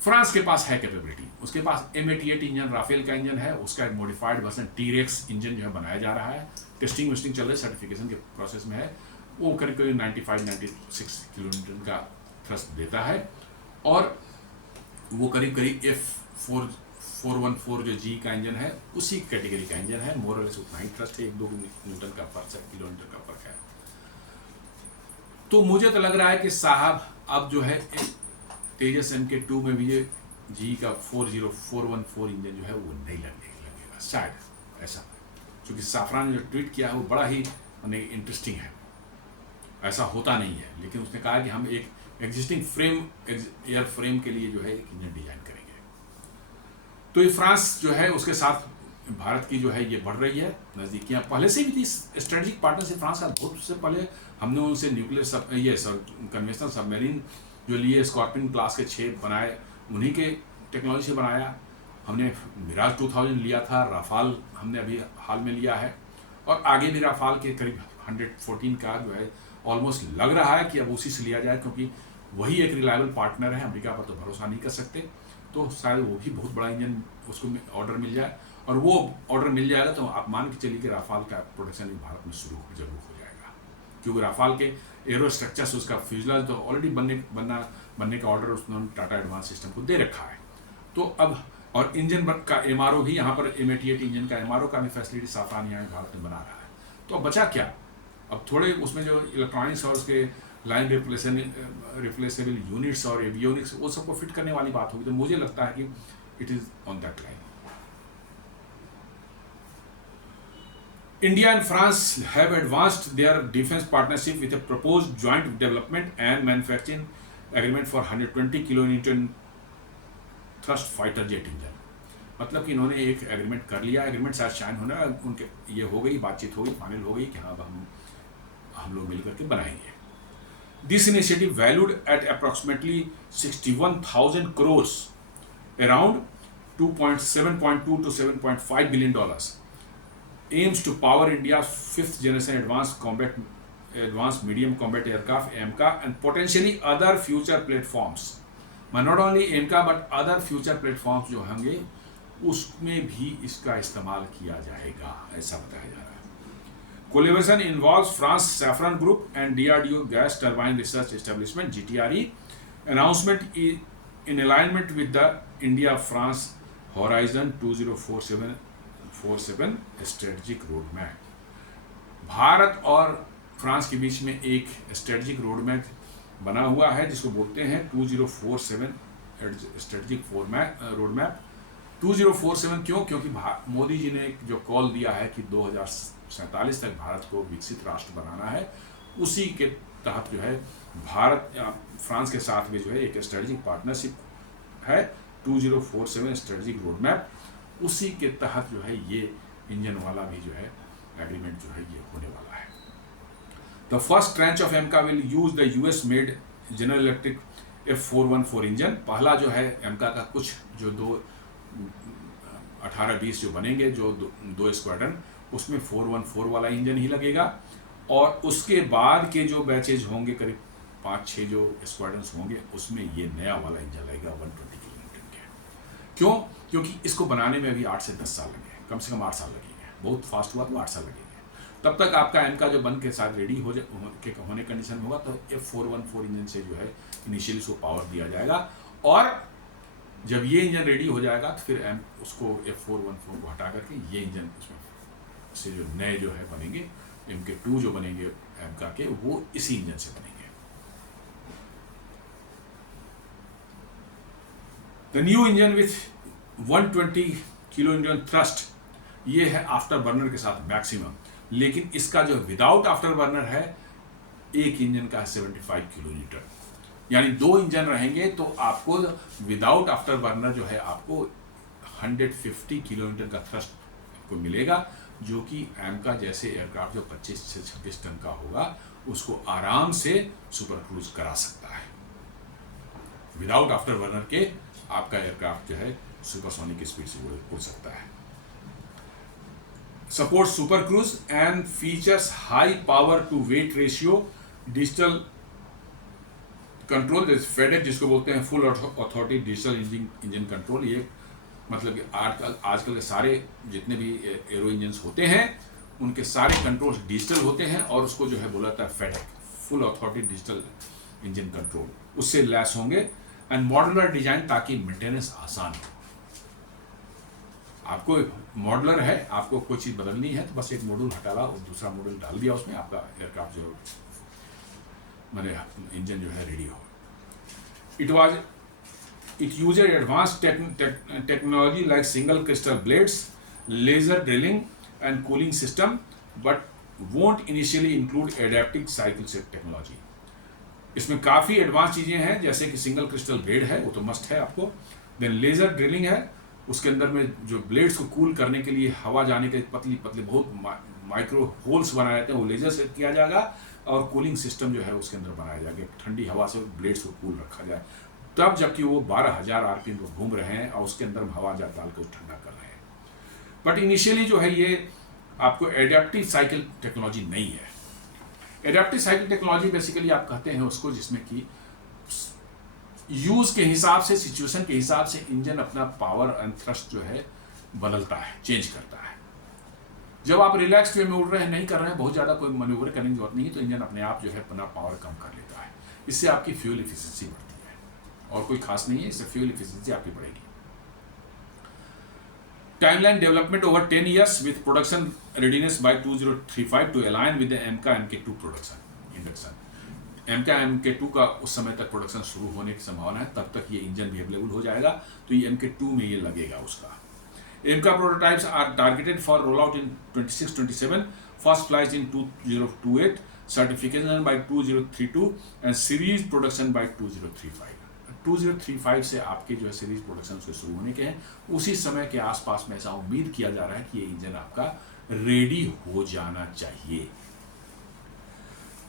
फ्रांस के पास है कैपेबिलिटी, उसके पास M88 इंजन राफेल का इंजन है, उसका एक मॉडिफाइड वर्जन T-Rex इंजन जो है बनाया जा रहा है, टेस्टिंग वेस्टिंग चल रही है, सर्टिफिकेशन के प्रोसेस में है, वो करीब करीब 95-96 किलोमीटर का थ्रस्ट देता है, और वो करीब करीब F414 जो G का इंजन है उसी कैटेगरी का इंजन है, मोरलेस उतना ही थ्रस्ट है, 1-2 न्यूटन का फर्क है, किलोमीटर का फर्क है। तो मुझे तो लग रहा है कि साहब अब जो है तेजस MK2 में भी ये G का 40414 इंजन जो है वो नहीं लगेगा, शायद ऐसा, क्योंकि साफरान ने जो ट्वीट किया है वो बड़ा ही इंटरेस्टिंग है, ऐसा होता नहीं है, लेकिन उसने कहा कि हम एक एग्जिस्टिंग एयर फ्रेम के लिए जो है एक इंजन डिजाइन करेंगे। तो ये फ्रांस जो है उसके साथ भारत की जो है ये बढ़ रही है नज़दीकियाँ, पहले से भी थी स्ट्रेटेजिक पार्टनरशिप फ्रांस का, बहुत से पहले हमने उनसे न्यूक्लियर कन्वेंशनल सबमरीन जो लिए स्कॉर्पियन क्लास के 6 बनाए, उन्हीं के टेक्नोलॉजी से बनाया, हमने मिराज 2000 लिया था, राफाल हमने अभी हाल में लिया है, और आगे भी राफाल के करीब 114 का जो है ऑलमोस्ट लग रहा है कि अब उसी से लिया जाए, क्योंकि वही एक रिलायबल पार्टनर है, अमेरिका पर तो भरोसा नहीं कर सकते, तो शायद वो भी बहुत बड़ा इंजन उसको ऑर्डर मिल जाए, और वो ऑर्डर मिल जाएगा तो आप मान के चलिए कि राफाल का प्रोडक्शन भी भारत में शुरू जरूर हो जाएगा, क्योंकि राफाल के एरो स्ट्रक्चर से उसका फ्यूजलाज तो ऑलरेडी बनने का ऑर्डर उसने टाटा एडवांस सिस्टम को दे रखा है। तो अब और इंजन का MRO भी यहाँ पर M88 इंजन का MRO का भी फैसिलिटी साफरान यहाँ भारत में बना रहा है। तो अब बचा क्या, अब थोड़े उसमें जो इलेक्ट्रॉनिक्स और उसके लाइन रिप्लेसेबल यूनिट्स और एवियोनिक्स वो सबको फिट करने वाली बात होगी, तो मुझे लगता है कि it is on that line. India and France have advanced their defense partnership with a proposed joint development and manufacturing agreement for 120 kilonewton thrust fighter jet engine। मतलब कि इन्होंने एक एग्रीमेंट कर लिया, एग्रीमेंट शायद साइन होना उनके ये हो गई, बातचीत हो गई, फाइनल हो गई कि हाँ हम लोग मिलकर के बनाएंगे। This initiative valued at approximately 61,000 crores, around 7.2 to 7.5 billion dollars, aims to power India's 5th generation advanced medium combat aircraft AMCA and potentially other future platforms। Not only AMCA but other future platforms जो होंगे उसमें भी इसका इस्तेमाल किया जाएगा, ऐसा बताया जा रहा है। Collaboration involves France Safran Group and DRDO Gas Turbine Research Establishment GTRE। Announcement in alignment with the India-France Horizon 2047 strategic road map. Bharat और फ्रांस के बीच में एक स्ट्रेटेजिक रोड मैप बना हुआ है जिसको बोलते हैं 2047 स्ट्रेटेजिक रोड मैप। 2047 क्यों? क्योंकि मोदी जी ने जो कॉल दिया है कि 2047 तक भारत को विकसित राष्ट्र बनाना है, उसी के तहत जो है भारत फ्रांस के साथ में जो है एक स्ट्रेटेजिक पार्टनरशिप है 2047 स्ट्रेटेजिक रोड मैप, उसी के तहत जो है ये इंजन वाला भी जो है एग्रीमेंट जो है ये होने वाला है। The first trench of एमका will use the US made general electric F414 engine. पहला जो है एमका का कुछ जो 18-20 जो बनेंगे जो दो स्क्वाड्रन, उसमें 414 वाला इंजन ही लगेगा, और उसके बाद के जो बैचेज होंगे करीब 5-6 जो स्क्वाड्रन्स होंगे उसमें ये नया वाला इंजन लगेगा 120 किलोमीटर के। क्यों? क्योंकि इसको बनाने में भी 8 से 10 साल लगे, कम से कम 8 साल लगेंगे, बहुत फास्ट हुआ तो 8 साल लगेंगे। तब तक आपका एमका जो बन के साथ रेडी होने कंडीशन में होगा तो F414 इंजन से जो है इनिशियली उसको पावर दिया जाएगा, और जब ये इंजन रेडी हो जाएगा तो फिर उसको F414 को हटा करके ये इंजन उसमें से जो नए जो है बनेंगे MK2 जो बनेंगे एमका के, वो इसी इंजन से बनेंगे। The new engine with 120 kilo Newton thrust, ये है आफ्टर बर्नर के साथ मैक्सिमम, लेकिन इसका जो विदाउट आफ्टर बर्नर है एक इंजन का 75 किलो न्यूटन, यानी दो इंजन रहेंगे तो आपको विदाउट आफ्टर बर्नर जो है आपको 150 किलो न्यूटन का थ्रस्ट आपको मिलेगा, जो कि एमका जैसे एयरक्राफ्ट जो 25 से 26 टन का होगा उसको आराम से सुपर क्रूज करा सकता है। विदाउट आफ्टर बर्नर के आपका एयरक्राफ्ट जो है सुपरसोनिक स्पीड से उड़ सकता है। Support super cruise and features high power to weight ratio, digital control, FADEC जिसको बोलते हैं full authority digital engine control. ये मतलब कि आजकल के सारे जितने भी एरो इंजन होते हैं उनके सारे कंट्रोल्स डिजिटल होते हैं और उसको जो है बोला जाता है FADEC, full authority digital engine control, उससे लैस होंगे। एंड मॉड्यूलर डिजाइन ताकि मेंटेनेंस आसान हो। आपको मॉडलर है, आपको कोई चीज़ बदलनी है तो बस एक मॉड्यूल हटा ला और दूसरा मॉड्यूल डाल दिया उसमें, आपका एयरक्राफ्ट जो मैंने इंजन जो है रेडी हो। It used advance technology like single crystal blades, laser drilling and cooling system, but won't initially include adaptive cycle से टेक्नोलॉजी। इसमें काफ़ी एडवांस चीज़ें हैं, जैसे कि सिंगल क्रिस्टल ब्लेड है, वो तो मस्ट है आपको। देन लेजर ड्रिलिंग है, उसके अंदर में जो ब्लेड्स को कूल करने के लिए हवा जाने के पतली पतली बहुत माइक्रो होल्स बनाए जाते हैं, वो लेजर से किया जाएगा। और कूलिंग सिस्टम जो है उसके अंदर बनाया जाएगा, ठंडी हवा से ब्लेड्स को कूल रखा जाए, तब जबकि वो 12,000 आरपीएम पर घूम रहे हैं और उसके अंदर हवा डाल कर ठंडा कर रहे हैं। बट इनिशियली जो है ये आपको एडेप्टिव साइकिल टेक्नोलॉजी नहीं है। एडेप्टिव साइकिल टेक्नोलॉजी बेसिकली आप कहते हैं उसको जिसमें कि यूज के हिसाब से, सिचुएशन के हिसाब से इंजन अपना पावर एंड थ्रस्ट जो है बदलता है, चेंज करता है। जब आप रिलैक्स वे में उड़ रहे हैं, नहीं कर रहे हैं, बहुत ज़्यादा कोई मैन्यूवर करने की जरूरत नहीं है, तो इंजन अपने आप जो है अपना पावर कम कर लेता है। इससे आपकी फ्यूल इफिशिएंसी बढ़ती है और कोई खास नहीं है, इससे फ्यूल इफिशिएंसी आपकी बढ़ेगी। Timeline development over 10 years with production readiness by 2035 to align with the AMCA MK2 production induction. AMCA MK2 का उस समय तक प्रोडक्शन शुरू होने की संभावना है, तब तक ये इंजन भी अवेलेबल हो जाएगा, तो ये MK2 में ये लगेगा उसका। AMCA prototypes are targeted for roll out in 26-27, first flight in 2028, certification by 2032 and series production by 2035। 2035 से आपके जो है सीरीज प्रोडक्शन उसके शुरू होने के हैं। उसी समय के आसपास में ऐसा उम्मीद किया जा रहा है कि ये इंजन आपका रेडी हो जाना चाहिए।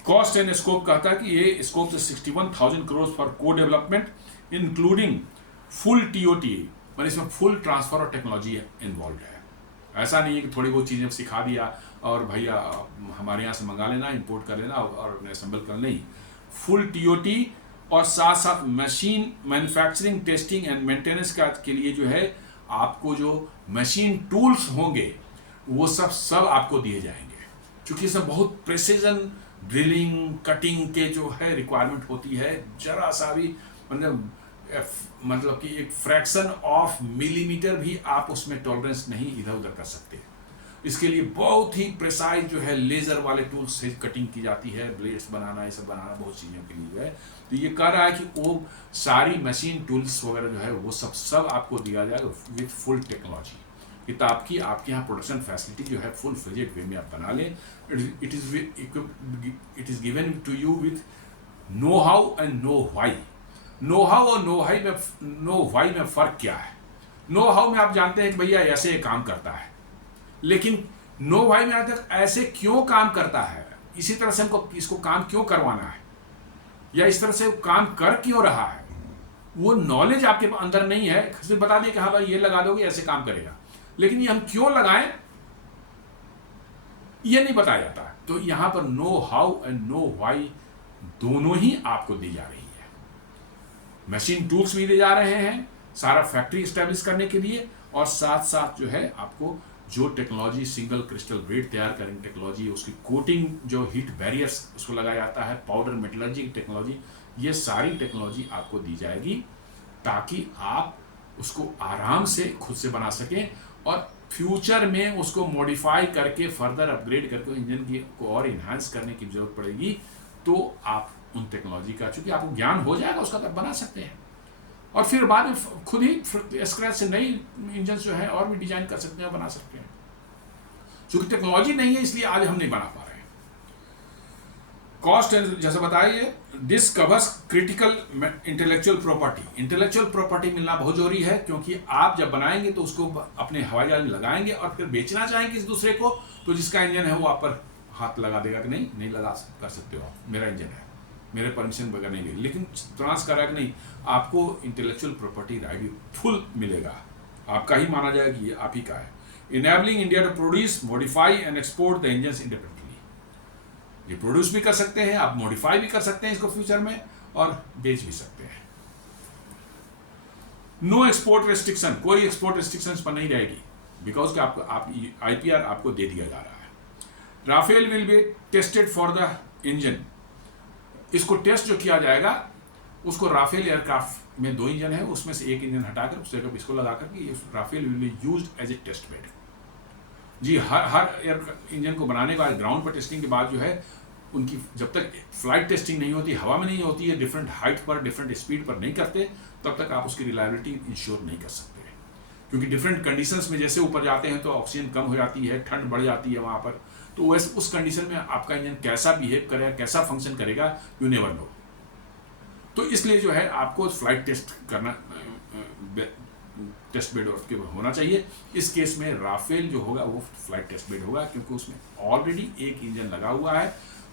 कॉस्ट एंड स्कोप कहता है कि ये स्कोप से 61,000 करोड़ फॉर को डेवलपमेंट इंक्लूडिंग फुल TOT, मतलब इसमें फुल ट्रांसफर और टेक्नोलॉजी इन्वॉल्व है। ऐसा नहीं है कि थोड़ी बहुत चीज़ें सिखा दिया और भैया हमारे यहाँ से मंगा लेना, इंपोर्ट कर लेना और असेंबल कर, नहीं, फुल TOT और साथ साथ machine manufacturing, testing and maintenance के लिए जो है आपको जो मशीन टूल्स होंगे वो सब आपको दिए जाएंगे, क्योंकि इसमें बहुत प्रेसिजन ड्रिलिंग कटिंग के जो है रिक्वायरमेंट होती है। जरा सा भी मतलब कि एक फ्रैक्शन ऑफ मिलीमीटर भी आप उसमें टॉलरेंस नहीं इधर उधर कर सकते। इसके लिए बहुत ही प्रिसाइज जो है लेजर वाले टूल्स से कटिंग की जाती है, ब्लेड्स बनाना, ये सब बनाना, बहुत चीज़ों के लिए जो है। तो ये कह रहा है कि वो सारी मशीन टूल्स वगैरह जो है वो सब आपको दिया जाएगा विथ फुल टेक्नोलॉजी। कि तो आपके यहाँ प्रोडक्शन फैसिलिटी जो है फुल फ्लेजेड वे में आप बना लें। It is given to you with no how and no why. No how और नो व्हाई में फ़र्क क्या है? नो हाउ में आप जानते हैं कि भैया ऐसे ये काम करता है, लेकिन नो व्हाई में आते ऐसे क्यों काम करता है, इसी तरह से हमको इसको काम क्यों करवाना है, या इस तरह से काम कर क्यों रहा है, वो नॉलेज आपके अंदर नहीं है। सिर्फ बता दिए कि हाँ भाई ये लगा दोगे ऐसे काम करेगा, लेकिन ये हम क्यों लगाएं ये नहीं बताया जाता। तो यहाँ पर no how and no why दोनों ही आपको दी जा रही है। मशीन टूल्स भी दे जा रहे हैं सारा फैक्ट्री स्टैब्लिश करने के लिए, और साथ साथ जो है आपको जो टेक्नोलॉजी सिंगल क्रिस्टल ब्लेड तैयार करने की टेक्नोलॉजी, उसकी कोटिंग जो हीट बैरियर्स उसको लगाया जाता है, पाउडर मेटलर्जी की टेक्नोलॉजी, ये सारी टेक्नोलॉजी आपको दी जाएगी ताकि आप उसको आराम से खुद से बना सकें और फ्यूचर में उसको मॉडिफाई करके फर्दर अपग्रेड करके इंजन की को और इन्हांस करने की जरूरत पड़ेगी। तो आप उन टेक्नोलॉजी का, चूंकि आपको ज्ञान हो जाएगा उसका, तब बना सकते हैं। और फिर बाद में खुद ही स्क्रैच से नई इंजन जो है और भी डिजाइन कर सकते हैं, बना सकते हैं। क्योंकि टेक्नोलॉजी नहीं है इसलिए आज हम नहीं बना पा रहे हैं। कॉस्ट जैसे बताइए, this covers critical intellectual property. Intellectual property मिलना बहुत जरूरी है, क्योंकि आप जब बनाएंगे तो उसको अपने हवाई जहाज में लगाएंगे और फिर बेचना चाहेंगे किसी दूसरे को, तो जिसका इंजन है वो आप पर हाथ लगा देगा कि नहीं लगा कर सकते हो, मेरा इंजन है, मेरे परमिशन वगैरह नहीं मिलेगी। लेकिन फ्रांस कह रहा है कि नहीं, आपको इंटेलेक्चुअल प्रॉपर्टी राइट फुल मिलेगा, आपका ही माना जाएगा कि ये आप ही का है। Enabling India to produce, modify and export the engine independently. ये प्रोड्यूस भी कर सकते हैं, आप मॉडिफाई भी कर सकते हैं इसको फ्यूचर में, और बेच भी सकते हैं। नो एक्सपोर्ट रेस्ट्रिक्शन, कोई एक्सपोर्ट रेस्ट्रिक्शंस पर नहीं रहेगी, बिकॉज आप IPR आपको दे दिया जा रहा है। Rafale will be tested for the engine. इसको टेस्ट जो किया जाएगा उसको राफेल एयरक्राफ्ट में 2 इंजन है, उसमें से एक इंजन हटाकर उस जगह इसको लगा करके Rafale will be used as a test bed. जी, हर एयर इंजन को बनाने के बाद ग्राउंड पर टेस्टिंग के बाद जो है उनकी जब तक फ्लाइट टेस्टिंग नहीं होती, हवा में नहीं होती है, डिफरेंट हाइट पर डिफरेंट स्पीड पर नहीं करते, तब तक आप उसकी रिलायबिलिटी इंश्योर नहीं कर सकते। क्योंकि डिफरेंट कंडीशंस में जैसे ऊपर जाते हैं तो ऑक्सीजन कम हो जाती है, ठंड बढ़ जाती है वहाँ पर, तो वैसे उस कंडीशन में आपका इंजन कैसा बिहेव करेगा, कैसा फंक्शन करेगा, यू नेवर नो। तो इसलिए जो है आपको फ्लाइट टेस्ट करना, टेस्ट बेड के होना चाहिए। इस केस में राफेल जो होगा वो फ्लाइट टेस्ट बेड होगा, क्योंकि उसमें ऑलरेडी एक इंजन लगा हुआ है।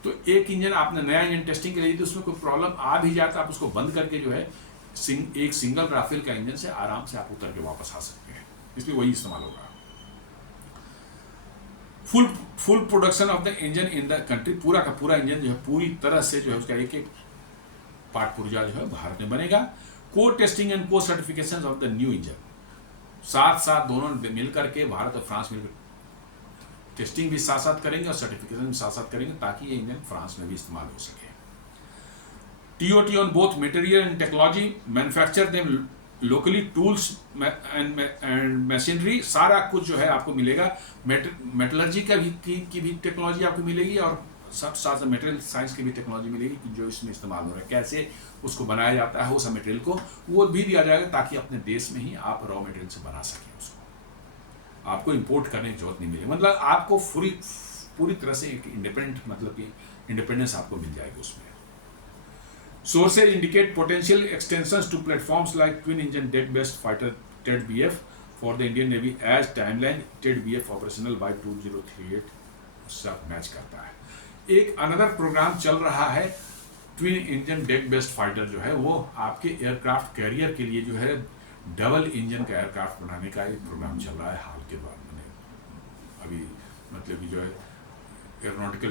तो एक इंजन आपने नया इंजन टेस्टिंग के लिए, तो उसमें कोई प्रॉब्लम आ भी जाए तो आप उसको बंद करके जो है एक सिंगल राफेल का इंजन से आराम से आप उतर के वापस आ सकते हैं, इसलिए वही इस्तेमाल होगा। Full production of the engine in the country, पूरा का पूरा इंजन जो है पूरी तरह से जो है उसका एक पार्ट पुर्जा जो है भारत में बनेगा। को टेस्टिंग एंड को certification of the new engine, साथ दोनों मिल करके भारत और फ्रांस मिलकर टेस्टिंग भी साथ करेंगे और सर्टिफिकेशन भी साथ करेंगे, ताकि ये इंजन फ्रांस में भी इस्तेमाल हो सके। TOT on both material and technology, manufacture them locally, tools and machinery, सारा कुछ जो है आपको मिलेगा। मेटलर्जी का की भी टेक्नोलॉजी आपको मिलेगी, और साथ मटेरियल साइंस की भी टेक्नोलॉजी मिलेगी जो इसमें इस्तेमाल हो रहा है, कैसे उसको बनाया जाता है, उस मटेरियल को वो भी दिया जाएगा, ताकि अपने देश में ही आप रॉ मटेरियल से बना सकें उसको, आपको इंपोर्ट करने की जरूरत नहीं मिलेगी। मतलब आपको पूरी तरह से एक इंडिपेंडेंट, मतलब कि इंडिपेंडेंस आपको मिल जाएगी उसमें। Sources indicate potential extensions to platforms like twin engine jet-based fighter TED-BF for the Indian Navy as timeline TED-BF operational by 2038 सब मैच करता है। एक अनदर प्रोग्राम चल रहा है twin engine deck based fighter, जो है वो आपके एयरक्राफ्ट कैरियर के लिए जो है डबल इंजन का एयरक्राफ्ट बनाने का एक प्रोग्राम चल रहा है हाल के बाद में। अभी मतलब कि जो है एरोनॉटिकल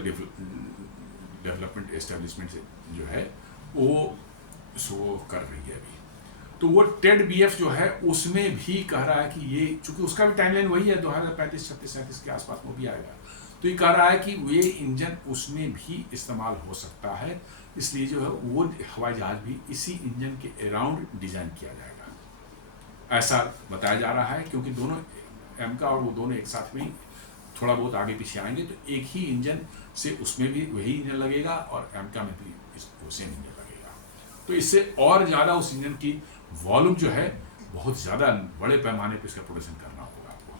डेवलपमेंट एस्टेब्लिशमेंट से जो है वो कर रही है अभी। तो वो TED-BF जो है उसमें भी कह रहा है कि ये, चूंकि उसका भी टाइमलाइन वही है 2035, 36, 37 के आसपास वो भी आएगा, तो ये कह रहा है कि ये इंजन उसमें भी इस्तेमाल हो सकता है, इसलिए जो है वो हवाई जहाज भी इसी इंजन के अराउंड डिजाइन किया जाएगा, ऐसा बताया जा रहा है। क्योंकि दोनों एमका और वो दोनों एक साथ में थोड़ा बहुत आगे पीछे आएंगे, तो एक ही इंजन से उसमें भी वही इंजन लगेगा और एमका में भी सेम इंजन लगेगा। तो इससे और ज़्यादा उस इंजन की वॉल्यूम जो है बहुत ज़्यादा बड़े पैमाने पर इसका प्रोडक्शन करना होगा आपको।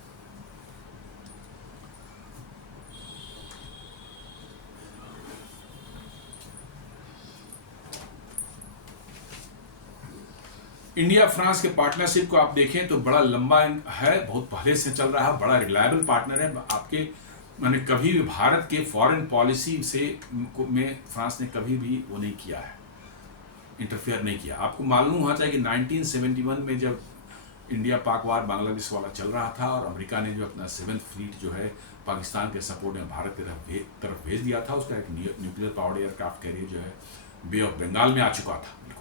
इंडिया फ्रांस के पार्टनरशिप को आप देखें तो बड़ा लंबा है, बहुत पहले से चल रहा है, बड़ा रिलायबल पार्टनर है आपके। मैंने कभी भी भारत के फॉरेन पॉलिसी से में फ्रांस ने कभी भी वो नहीं किया है, इंटरफेयर नहीं किया। आपको मालूम होना चाहिए कि 1971 में जब इंडिया पाक वार बांग्लादेश वाला चल रहा था और अमेरिका ने जो अपना 7th फ्लीट जो है पाकिस्तान के सपोर्ट में भारत की तरफ भेज दिया था, उसका एक न्यूक्लियर पावर्ड एयरक्राफ्ट कैरियर जो है बे ऑफ बंगाल में आ चुका था। बिल्कुल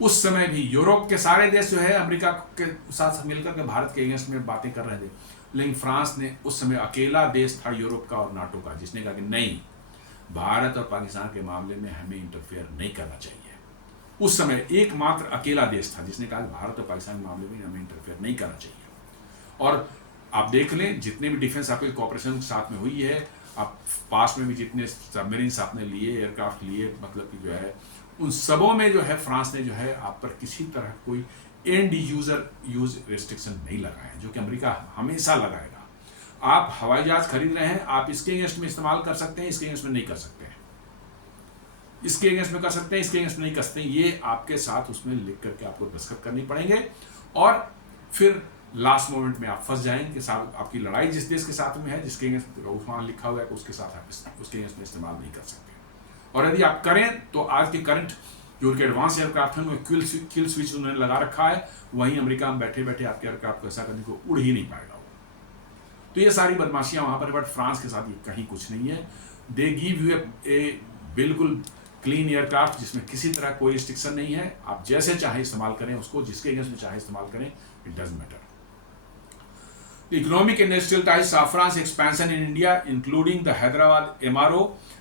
उस समय भी यूरोप के सारे देश जो है अमेरिका के साथ मिलकर के भारत के अगेंस्ट में बातें कर रहे थे, लेकिन फ्रांस ने उस समय अकेला देश था यूरोप का और नाटो का जिसने कहा कि नहीं, भारत और पाकिस्तान के मामले में हमें इंटरफेयर नहीं करना चाहिए। उस समय एकमात्र अकेला देश था जिसने कहा कि भारत और पाकिस्तान के मामले में हमें इंटरफेयर नहीं करना चाहिए। और आप देख लें जितने भी डिफेंस आपके कॉपरेशन साथ में हुई है, आप पास में भी जितने सबमरीन्स आपने लिए, एयरक्राफ्ट लिए, मतलब कि जो है उन सबों में जो है फ्रांस ने जो है आप पर किसी तरह कोई एंड यूजर यूज रेस्ट्रिक्शन नहीं लगाए, जो कि अमेरिका हमेशा लगाएगा। आप हवाई जहाज खरीद रहे हैं, आप इसके अगेंस्ट में इस्तेमाल कर सकते हैं, इसके अगेंस्ट में नहीं कर सकते हैं, इसके अगेंस्ट में कर सकते हैं, इसके अगेंस्ट में नहीं कर सकते हैं। ये आपके साथ उसमें लिख करके आपको दस्तखत करनी पड़ेंगे और फिर लास्ट मोमेंट में आप फंस जाएंगे कि साहब आपकी लड़ाई जिस देश के साथ में है, जिसके अगेंस्ट उसमें लिखा हुआ है, उसके साथ आप उसके अगेंस्ट में इस्तेमाल नहीं कर सकते। और यदि आप करें तो आज के करंट जो उनके एडवांस एयरक्राफ्ट हैं उनमें किल स्विच उन्होंने लगा रखा है, वहीं अमेरिका में बैठे बैठे आपके एयरक्राफ्ट को ऐसा करने को उड़ ही नहीं पाएगा वो। तो ये सारी बदमाशियां वहां पर, बट फ्रांस के साथ ये कहीं कुछ नहीं है। दे गिव यू ए बिल्कुल क्लीन एयरक्राफ्ट जिसमें किसी तरह कोई रिस्ट्रिक्शन नहीं है, आप जैसे चाहे इस्तेमाल करें उसको, जिसके अगेंस्ट में चाहे इस्तेमाल करें, it doesn't matter. Economic and industrial ties, Safran's expansion in India, including the Hyderabad MRO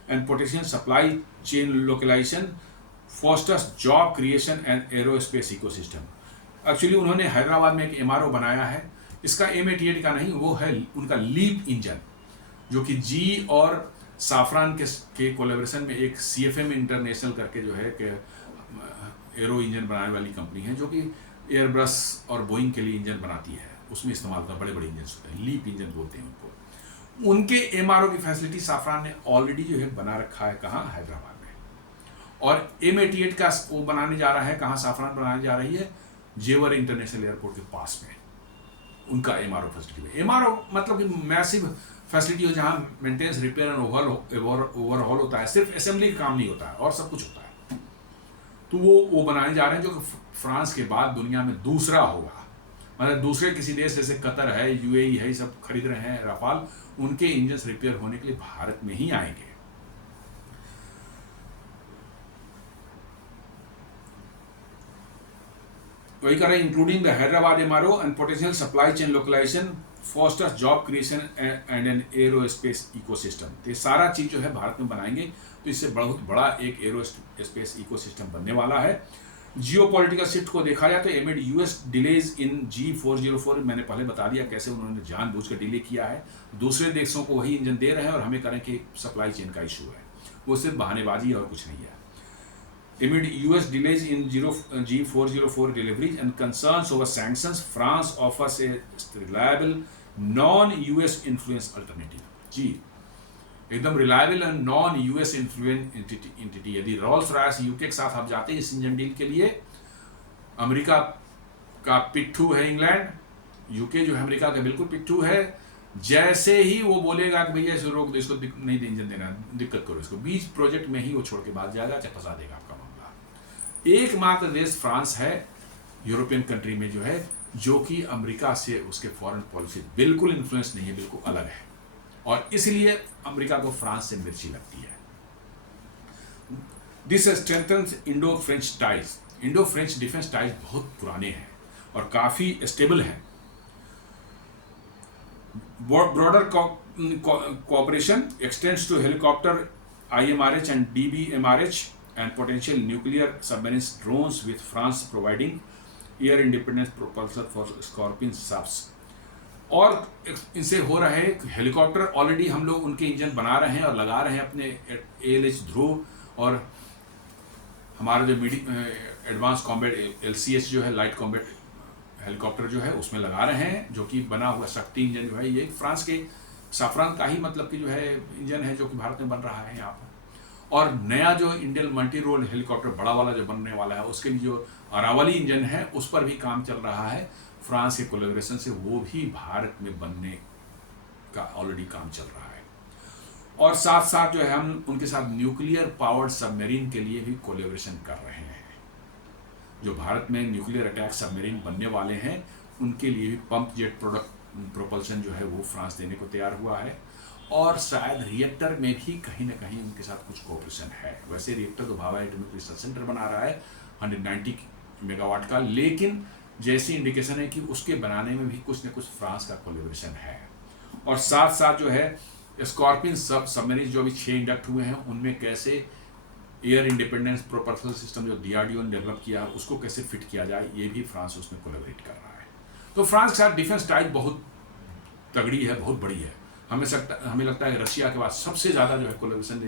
and potential supply chain localization, fosters job creation and aerospace ecosystem. Actually उन्होंने हैदराबाद में एक MRO बनाया है, इसका M88 का नहीं, वो है उनका लीप इंजन, जो कि जी और साफरान के कोलेब्रेशन में एक CFM इंटरनेशनल करके जो है कि एरो इंजन बनाने वाली कंपनी है, जो कि एयरबस और बोइंग के लिए इंजन बनाती है, उसमें इस्तेमाल होता है, बड़े बड़े इंजन होते हैं, लीप इंजन बोलते हैं उनको। उनके MRO की फैसिलिटी साफरान ने ऑलरेडी जो है बना रखा है, कहाँ, हैदराबाद में। और M88 का वो बनाने जा रहा है, कहाँ साफरान बनाने जा रही है, जेवर इंटरनेशनल एयरपोर्ट के पास में उनका MRO फैसिलिटी है। MRO मतलब कि मैसिव फैसिलिटी हो जहाँ मेंटेनेंस, रिपेयर एंड ओवरहॉल होता है, सिर्फ असेंबली का काम नहीं होता है और सब कुछ होता है। तो वो बनाने जा रहे हैं, जो कि फ्रांस के बाद दुनिया में दूसरा होगा। मतलब दूसरे किसी देश जैसे कतर है, UAE है, सब खरीद रहे हैं राफाल, उनके इंजन रिपेयर होने के लिए भारत में ही आएंगे। वही कर रहे हैं, including the Hyderabad MRO and potential supply chain localization, fosters job creation and an aerospace ecosystem. तो ये सारा चीज जो है भारत में बनाएंगे, तो इससे बहुत बड़ा एक एरोस्पेस इकोसिस्टम बनने वाला है। जियोपॉलिटिकल शिफ्ट को देखा जाए तो एमिड US डिलेज इन G404, मैंने पहले बता दिया कैसे उन्होंने जानबूझकर डिले किया है, दूसरे देशों को वही इंजन दे रहे हैं और हमें करें कि सप्लाई चेन का इशू है, वो सिर्फ बहानेबाजी और कुछ नहीं है। Amid US delays in G404 deliveries and concerns over sanctions, France offers a reliable non-US influence alternative. जी, एकदम reliable and non-US influence entity. यदि रोल्स रॉयस UK के साथ आप जाते हैं इस इंजन डील के लिए, अमेरिका का पिट्ठू है इंग्लैंड, UK जो है अमेरिका का बिल्कुल पिट्ठू है, जैसे ही वो बोलेगा कि भैया इसे रोक दो, इसको नहीं इंजन देना, दिक्कत करो इसको, बीच प्रोजेक्ट में ही वो छोड़ के भाग जाएगा, चाहे फंसा देगा आपका मामला। एकमात्र देश फ्रांस है यूरोपियन कंट्री में जो है, जो कि अमेरिका से उसके फॉरेन पॉलिसी बिल्कुल इन्फ्लुएंस नहीं है, बिल्कुल अलग है, और इसलिए अमेरिका को फ्रांस से मिर्ची लगती है। This strengthens Indo French ties. Indo French defence ties बहुत पुराने हैं और काफी स्टेबल हैं। Broader cooperation extends to helicopter IMRH and DBMRH and potential nuclear submarine drones, with France providing air independence propulsion for Scorpion subs। और इनसे हो रहा है हेलीकॉप्टर, ऑलरेडी हम लोग उनके इंजन बना रहे हैं और लगा रहे हैं अपने ALH ध्रुव, और हमारा जो एडवांस कॉम्बैट LCH जो है लाइट कॉम्बैट हेलीकॉप्टर जो है उसमें लगा रहे हैं, जो कि बना हुआ शक्ति इंजन जो है ये फ्रांस के साफरान का ही मतलब कि जो है इंजन है, जो कि भारत में बन रहा है यहाँ पर। और नया जो इंडियन मल्टी रोल हेलीकॉप्टर बड़ा वाला जो बनने वाला है, उसके लिए जो अरावली इंजन है उस पर भी काम चल रहा है फ्रांस के कोलैबोरेशन से, वो भी भारत में बनने का ऑलरेडी काम चल रहा है। और साथ साथ जो है हम उनके साथ न्यूक्लियर पावर्ड सबमरीन के लिए भी कोलैबोरेशन कर रहे हैं। जो भारत में न्यूक्लियर अटैक सबमरीन बनने वाले हैं उनके लिए भी पंप जेट प्रोपल्शन जो है वो फ्रांस देने को तैयार हुआ है, और शायद रिएक्टर में भी कहीं ना कहीं उनके साथ कुछ कोऑपरेशन है। वैसे रिएक्टर तो भाभा एटॉमिक रिसर्च सेंटर बना रहा है 190 मेगावाट का, लेकिन जैसी इंडिकेशन है कि उसके बनाने में भी कुछ न कुछ फ्रांस का कोलैबोरेशन है। और साथ साथ जो है स्कॉर्पियन सबमरीन जो अभी 6 इंडक्ट हुए हैं, उनमें कैसे एयर इंडिपेंडेंस प्रोपल्शन सिस्टम जो DRDO ने डेवलप किया है उसको कैसे फिट किया जाए, ये भी फ्रांस उसमें कोलैबोरेट कर रहा है। तो फ्रांस के साथ डिफेंस टाइज बहुत तगड़ी है, बहुत बड़ी है। हमें लगता है कि रशिया के बाद सबसे ज़्यादा जो है कोलैबोरेशन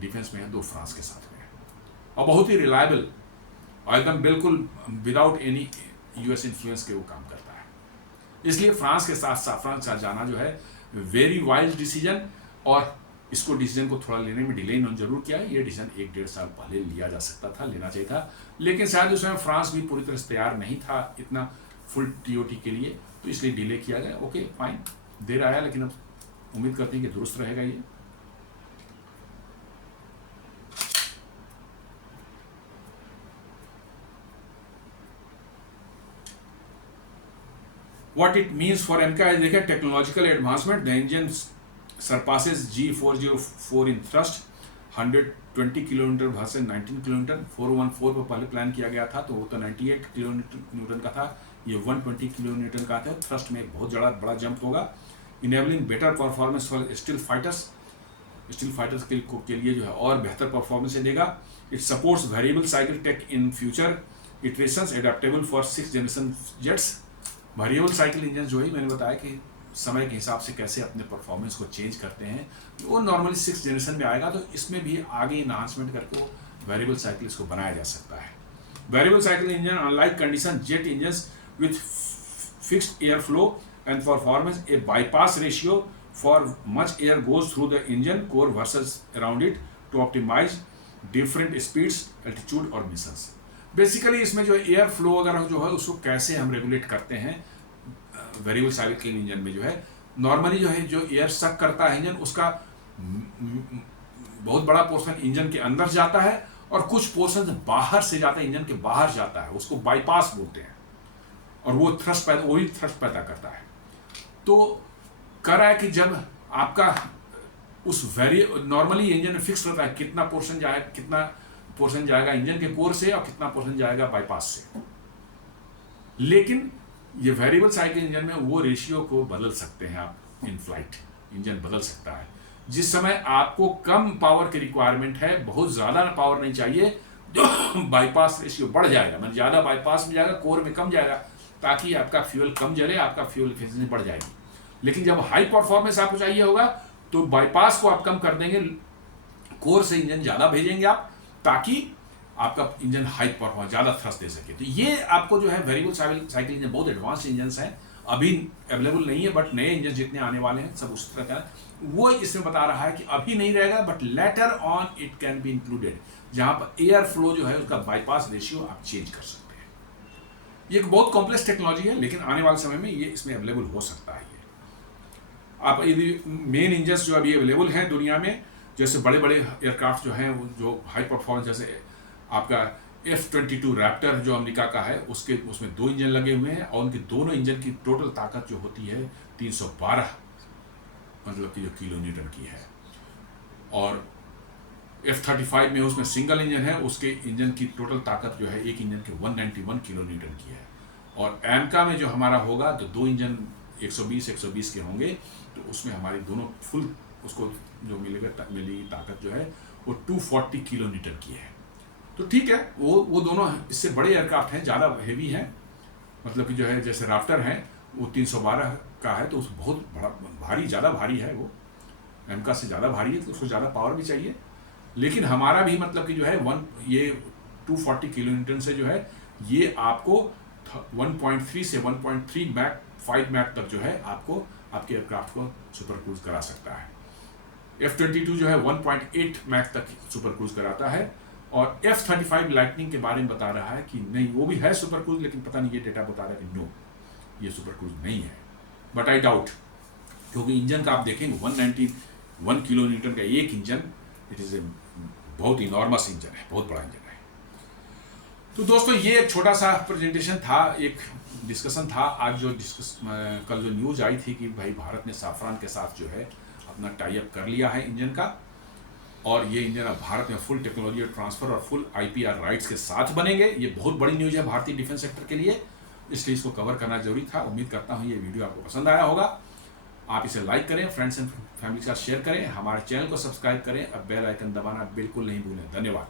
डिफेंस में है, दो फ्रांस के साथ में है। और बहुत ही रिलायबल और एकदम बिल्कुल विदाउट एनी यूएस इन्फ्लुएंस के वो काम करता है। इसलिए फ्रांस के साथ जाना जो है वेरी वाइज डिसीजन, और इसको डिसीजन को थोड़ा लेने में डिले इन्होंने जरूर किया है। ये डिसीजन 1-1.5 साल पहले लिया जा सकता था, लेना चाहिए था, लेकिन शायद उस समय फ्रांस भी पूरी तरह से तैयार नहीं था इतना फुल टीओटी के लिए, तो इसलिए डिले किया गया। ओके फाइन, देर आया, लेकिन अब उम्मीद करते हैं कि दुरुस्त रहेगा ये। What it means for MK is देखिए technological advancement, the engine surpasses G404 in thrust, 120 kilometre versus 19 kilometre. 414 पर पहले प्लान किया गया था, तो वो तो 98 किलोन्यूटन का था, ये 120 किलोमीटर का था। थ्रस्ट में एक बहुत बड़ा जंप होगा। Enabling better performance for stealth fighters के लिए जो है और बेहतर परफॉर्मेंस देगा। It supports variable cycle tech in future iterations, adaptable for 6th generation jets. Variable cycle engine जो है मैंने बताया कि समय के हिसाब से कैसे अपने परफॉर्मेंस को चेंज करते हैं, वो नॉर्मली 6th जनरेशन में आएगा, तो इसमें भी आगे इन्हांसमेंट करके वेरिएबल साइकिल इसको बनाया जा सकता है। Variable cycle engine unlike condition jet engine with fixed air flow and performance, a bypass ratio for much air goes through the engine core versus around it to optimize different speeds, altitude और missions. Basically इसमें जो है air flow वगैरह जो है उसको कैसे हम रेगुलेट करते हैं वेरिएबल साइकिल इंजन में, जो है नॉर्मली जो है जो एयर सक करता है इंजन, उसका बहुत बड़ा पोर्शन इंजन के अंदर जाता है और कुछ पोर्शन बाहर से जाता है, इंजन के बाहर जाता है, उसको बाईपास बोलते हैं, और वो वही थ्रस्ट पैदा करता है। तो कह रहा है कि जब आपका उस नॉर्मली इंजन में फिक्स रहता है कितना पोर्शन जाएगा इंजन के कोर से और कितना पोर्शन जाएगा बाईपास से, लेकिन ये वेरिएबल साइकिल इंजन में वो रेशियो को बदल सकते हैं आप। इन फ्लाइट इंजन बदल सकता है, जिस समय आपको कम पावर की रिक्वायरमेंट है, बहुत ज़्यादा पावर नहीं चाहिए, जो बाईपास रेशियो बढ़ जाएगा, मतलब ज़्यादा बाईपास में जाएगा, कोर में कम जाएगा, ताकि आपका फ्यूल कम जले, आपका फ्यूल एफिशिएंसी बढ़ जाएगी। लेकिन जब हाई परफॉर्मेंस आपको चाहिए होगा तो बाईपास को आप कम कर देंगे, कोर से इंजन ज़्यादा भेजेंगे आप, ताकि आपका इंजन हाई परफॉर्मेंस ज़्यादा थ्रस्ट दे सके। तो ये आपको जो है वेरिएबल साइकिल इंजन बहुत एडवांस इंजन हैं, अभी अवेलेबल नहीं है, बट नए इंजन जितने आने वाले हैं सब उस तरह का वो इसमें बता रहा है कि अभी नहीं रहेगा, but later on it can be included, जहाँ पर एयर फ्लो जो है उसका बाईपास रेशियो आप चेंज कर सकते हैं। ये एक बहुत कॉम्प्लेक्स टेक्नोलॉजी है, लेकिन आने वाले समय में ये इसमें अवेलेबल हो सकता है। ये आप यदि मेन इंजन जो अभी अवेलेबल हैं दुनिया में, जैसे बड़े बड़े एयरक्राफ्ट जो हैं, वो जो हाई परफॉर्मेंस, जैसे आपका F-22 रैप्टर जो अमेरिका का है, उसमें 2 इंजन लगे हुए हैं, और उनके दोनों इंजन की टोटल ताकत जो होती है 312 मतलब कि जो किलोन्यूटन की है। और F-35 में उसमें सिंगल इंजन है, उसके इंजन की टोटल ताकत जो है एक इंजन के 191 किलोन्यूटन की है। और एमका में जो हमारा होगा तो 2 इंजन 120 के होंगे, तो उसमें हमारी दोनों फुल उसको जो मिलेगी ताकत जो है वो 240 किलोन्यूटन की है। तो ठीक है, वो दोनों इससे बड़े एयरक्राफ्ट हैं, ज़्यादा हेवी हैं, मतलब कि जो है जैसे राफ्टर हैं वो 312 का है, तो उस बहुत बड़ा भारी, ज़्यादा भारी है, वो एमका से ज़्यादा भारी है, तो उसको ज़्यादा पावर भी चाहिए। लेकिन हमारा भी मतलब कि जो है 240 किलोमीटर से जो है ये आपको 1.3 से 1.3 मैक तक जो है आपको आपके एयरक्राफ्ट को सुपर क्रूज करा सकता है। F-22 जो है 1.8 मैक तक सुपर क्रूज कराता है, और F-35 लाइटनिंग के बारे में बता रहा है कि नहीं, वो भी है सुपर क्रूज, लेकिन पता नहीं, ये डेटा बता रहा है कि नो, ये सुपर क्रूज नहीं है। बट आई डाउट, क्योंकि इंजन का आप देखेंगे 191 किलोमीटर का एक इंजन, इट इज़ ए बहुत इनॉर्मस इंजन है, बहुत बड़ा इंजन है। तो दोस्तों ये एक छोटा सा प्रेजेंटेशन था, एक डिस्कशन था। आज जो कल जो न्यूज़ आई थी कि भाई भारत ने साफरान के साथ जो है अपना टाई अप कर लिया है इंजन का, और ये इंजन अब भारत में फुल टेक्नोलॉजी ट्रांसफर और फुल IPR राइट्स के साथ बनेंगे। ये बहुत बड़ी न्यूज़ है भारतीय डिफेंस सेक्टर के लिए, इसलिए इसको कवर करना जरूरी था। उम्मीद करता हूँ ये वीडियो आपको पसंद आया होगा। आप इसे लाइक करें, फ्रेंड्स एंड फैमिली के साथ शेयर करें, हमारे चैनल को सब्सक्राइब करें, अब बेल आइकन दबाना बिल्कुल नहीं भूलें। धन्यवाद।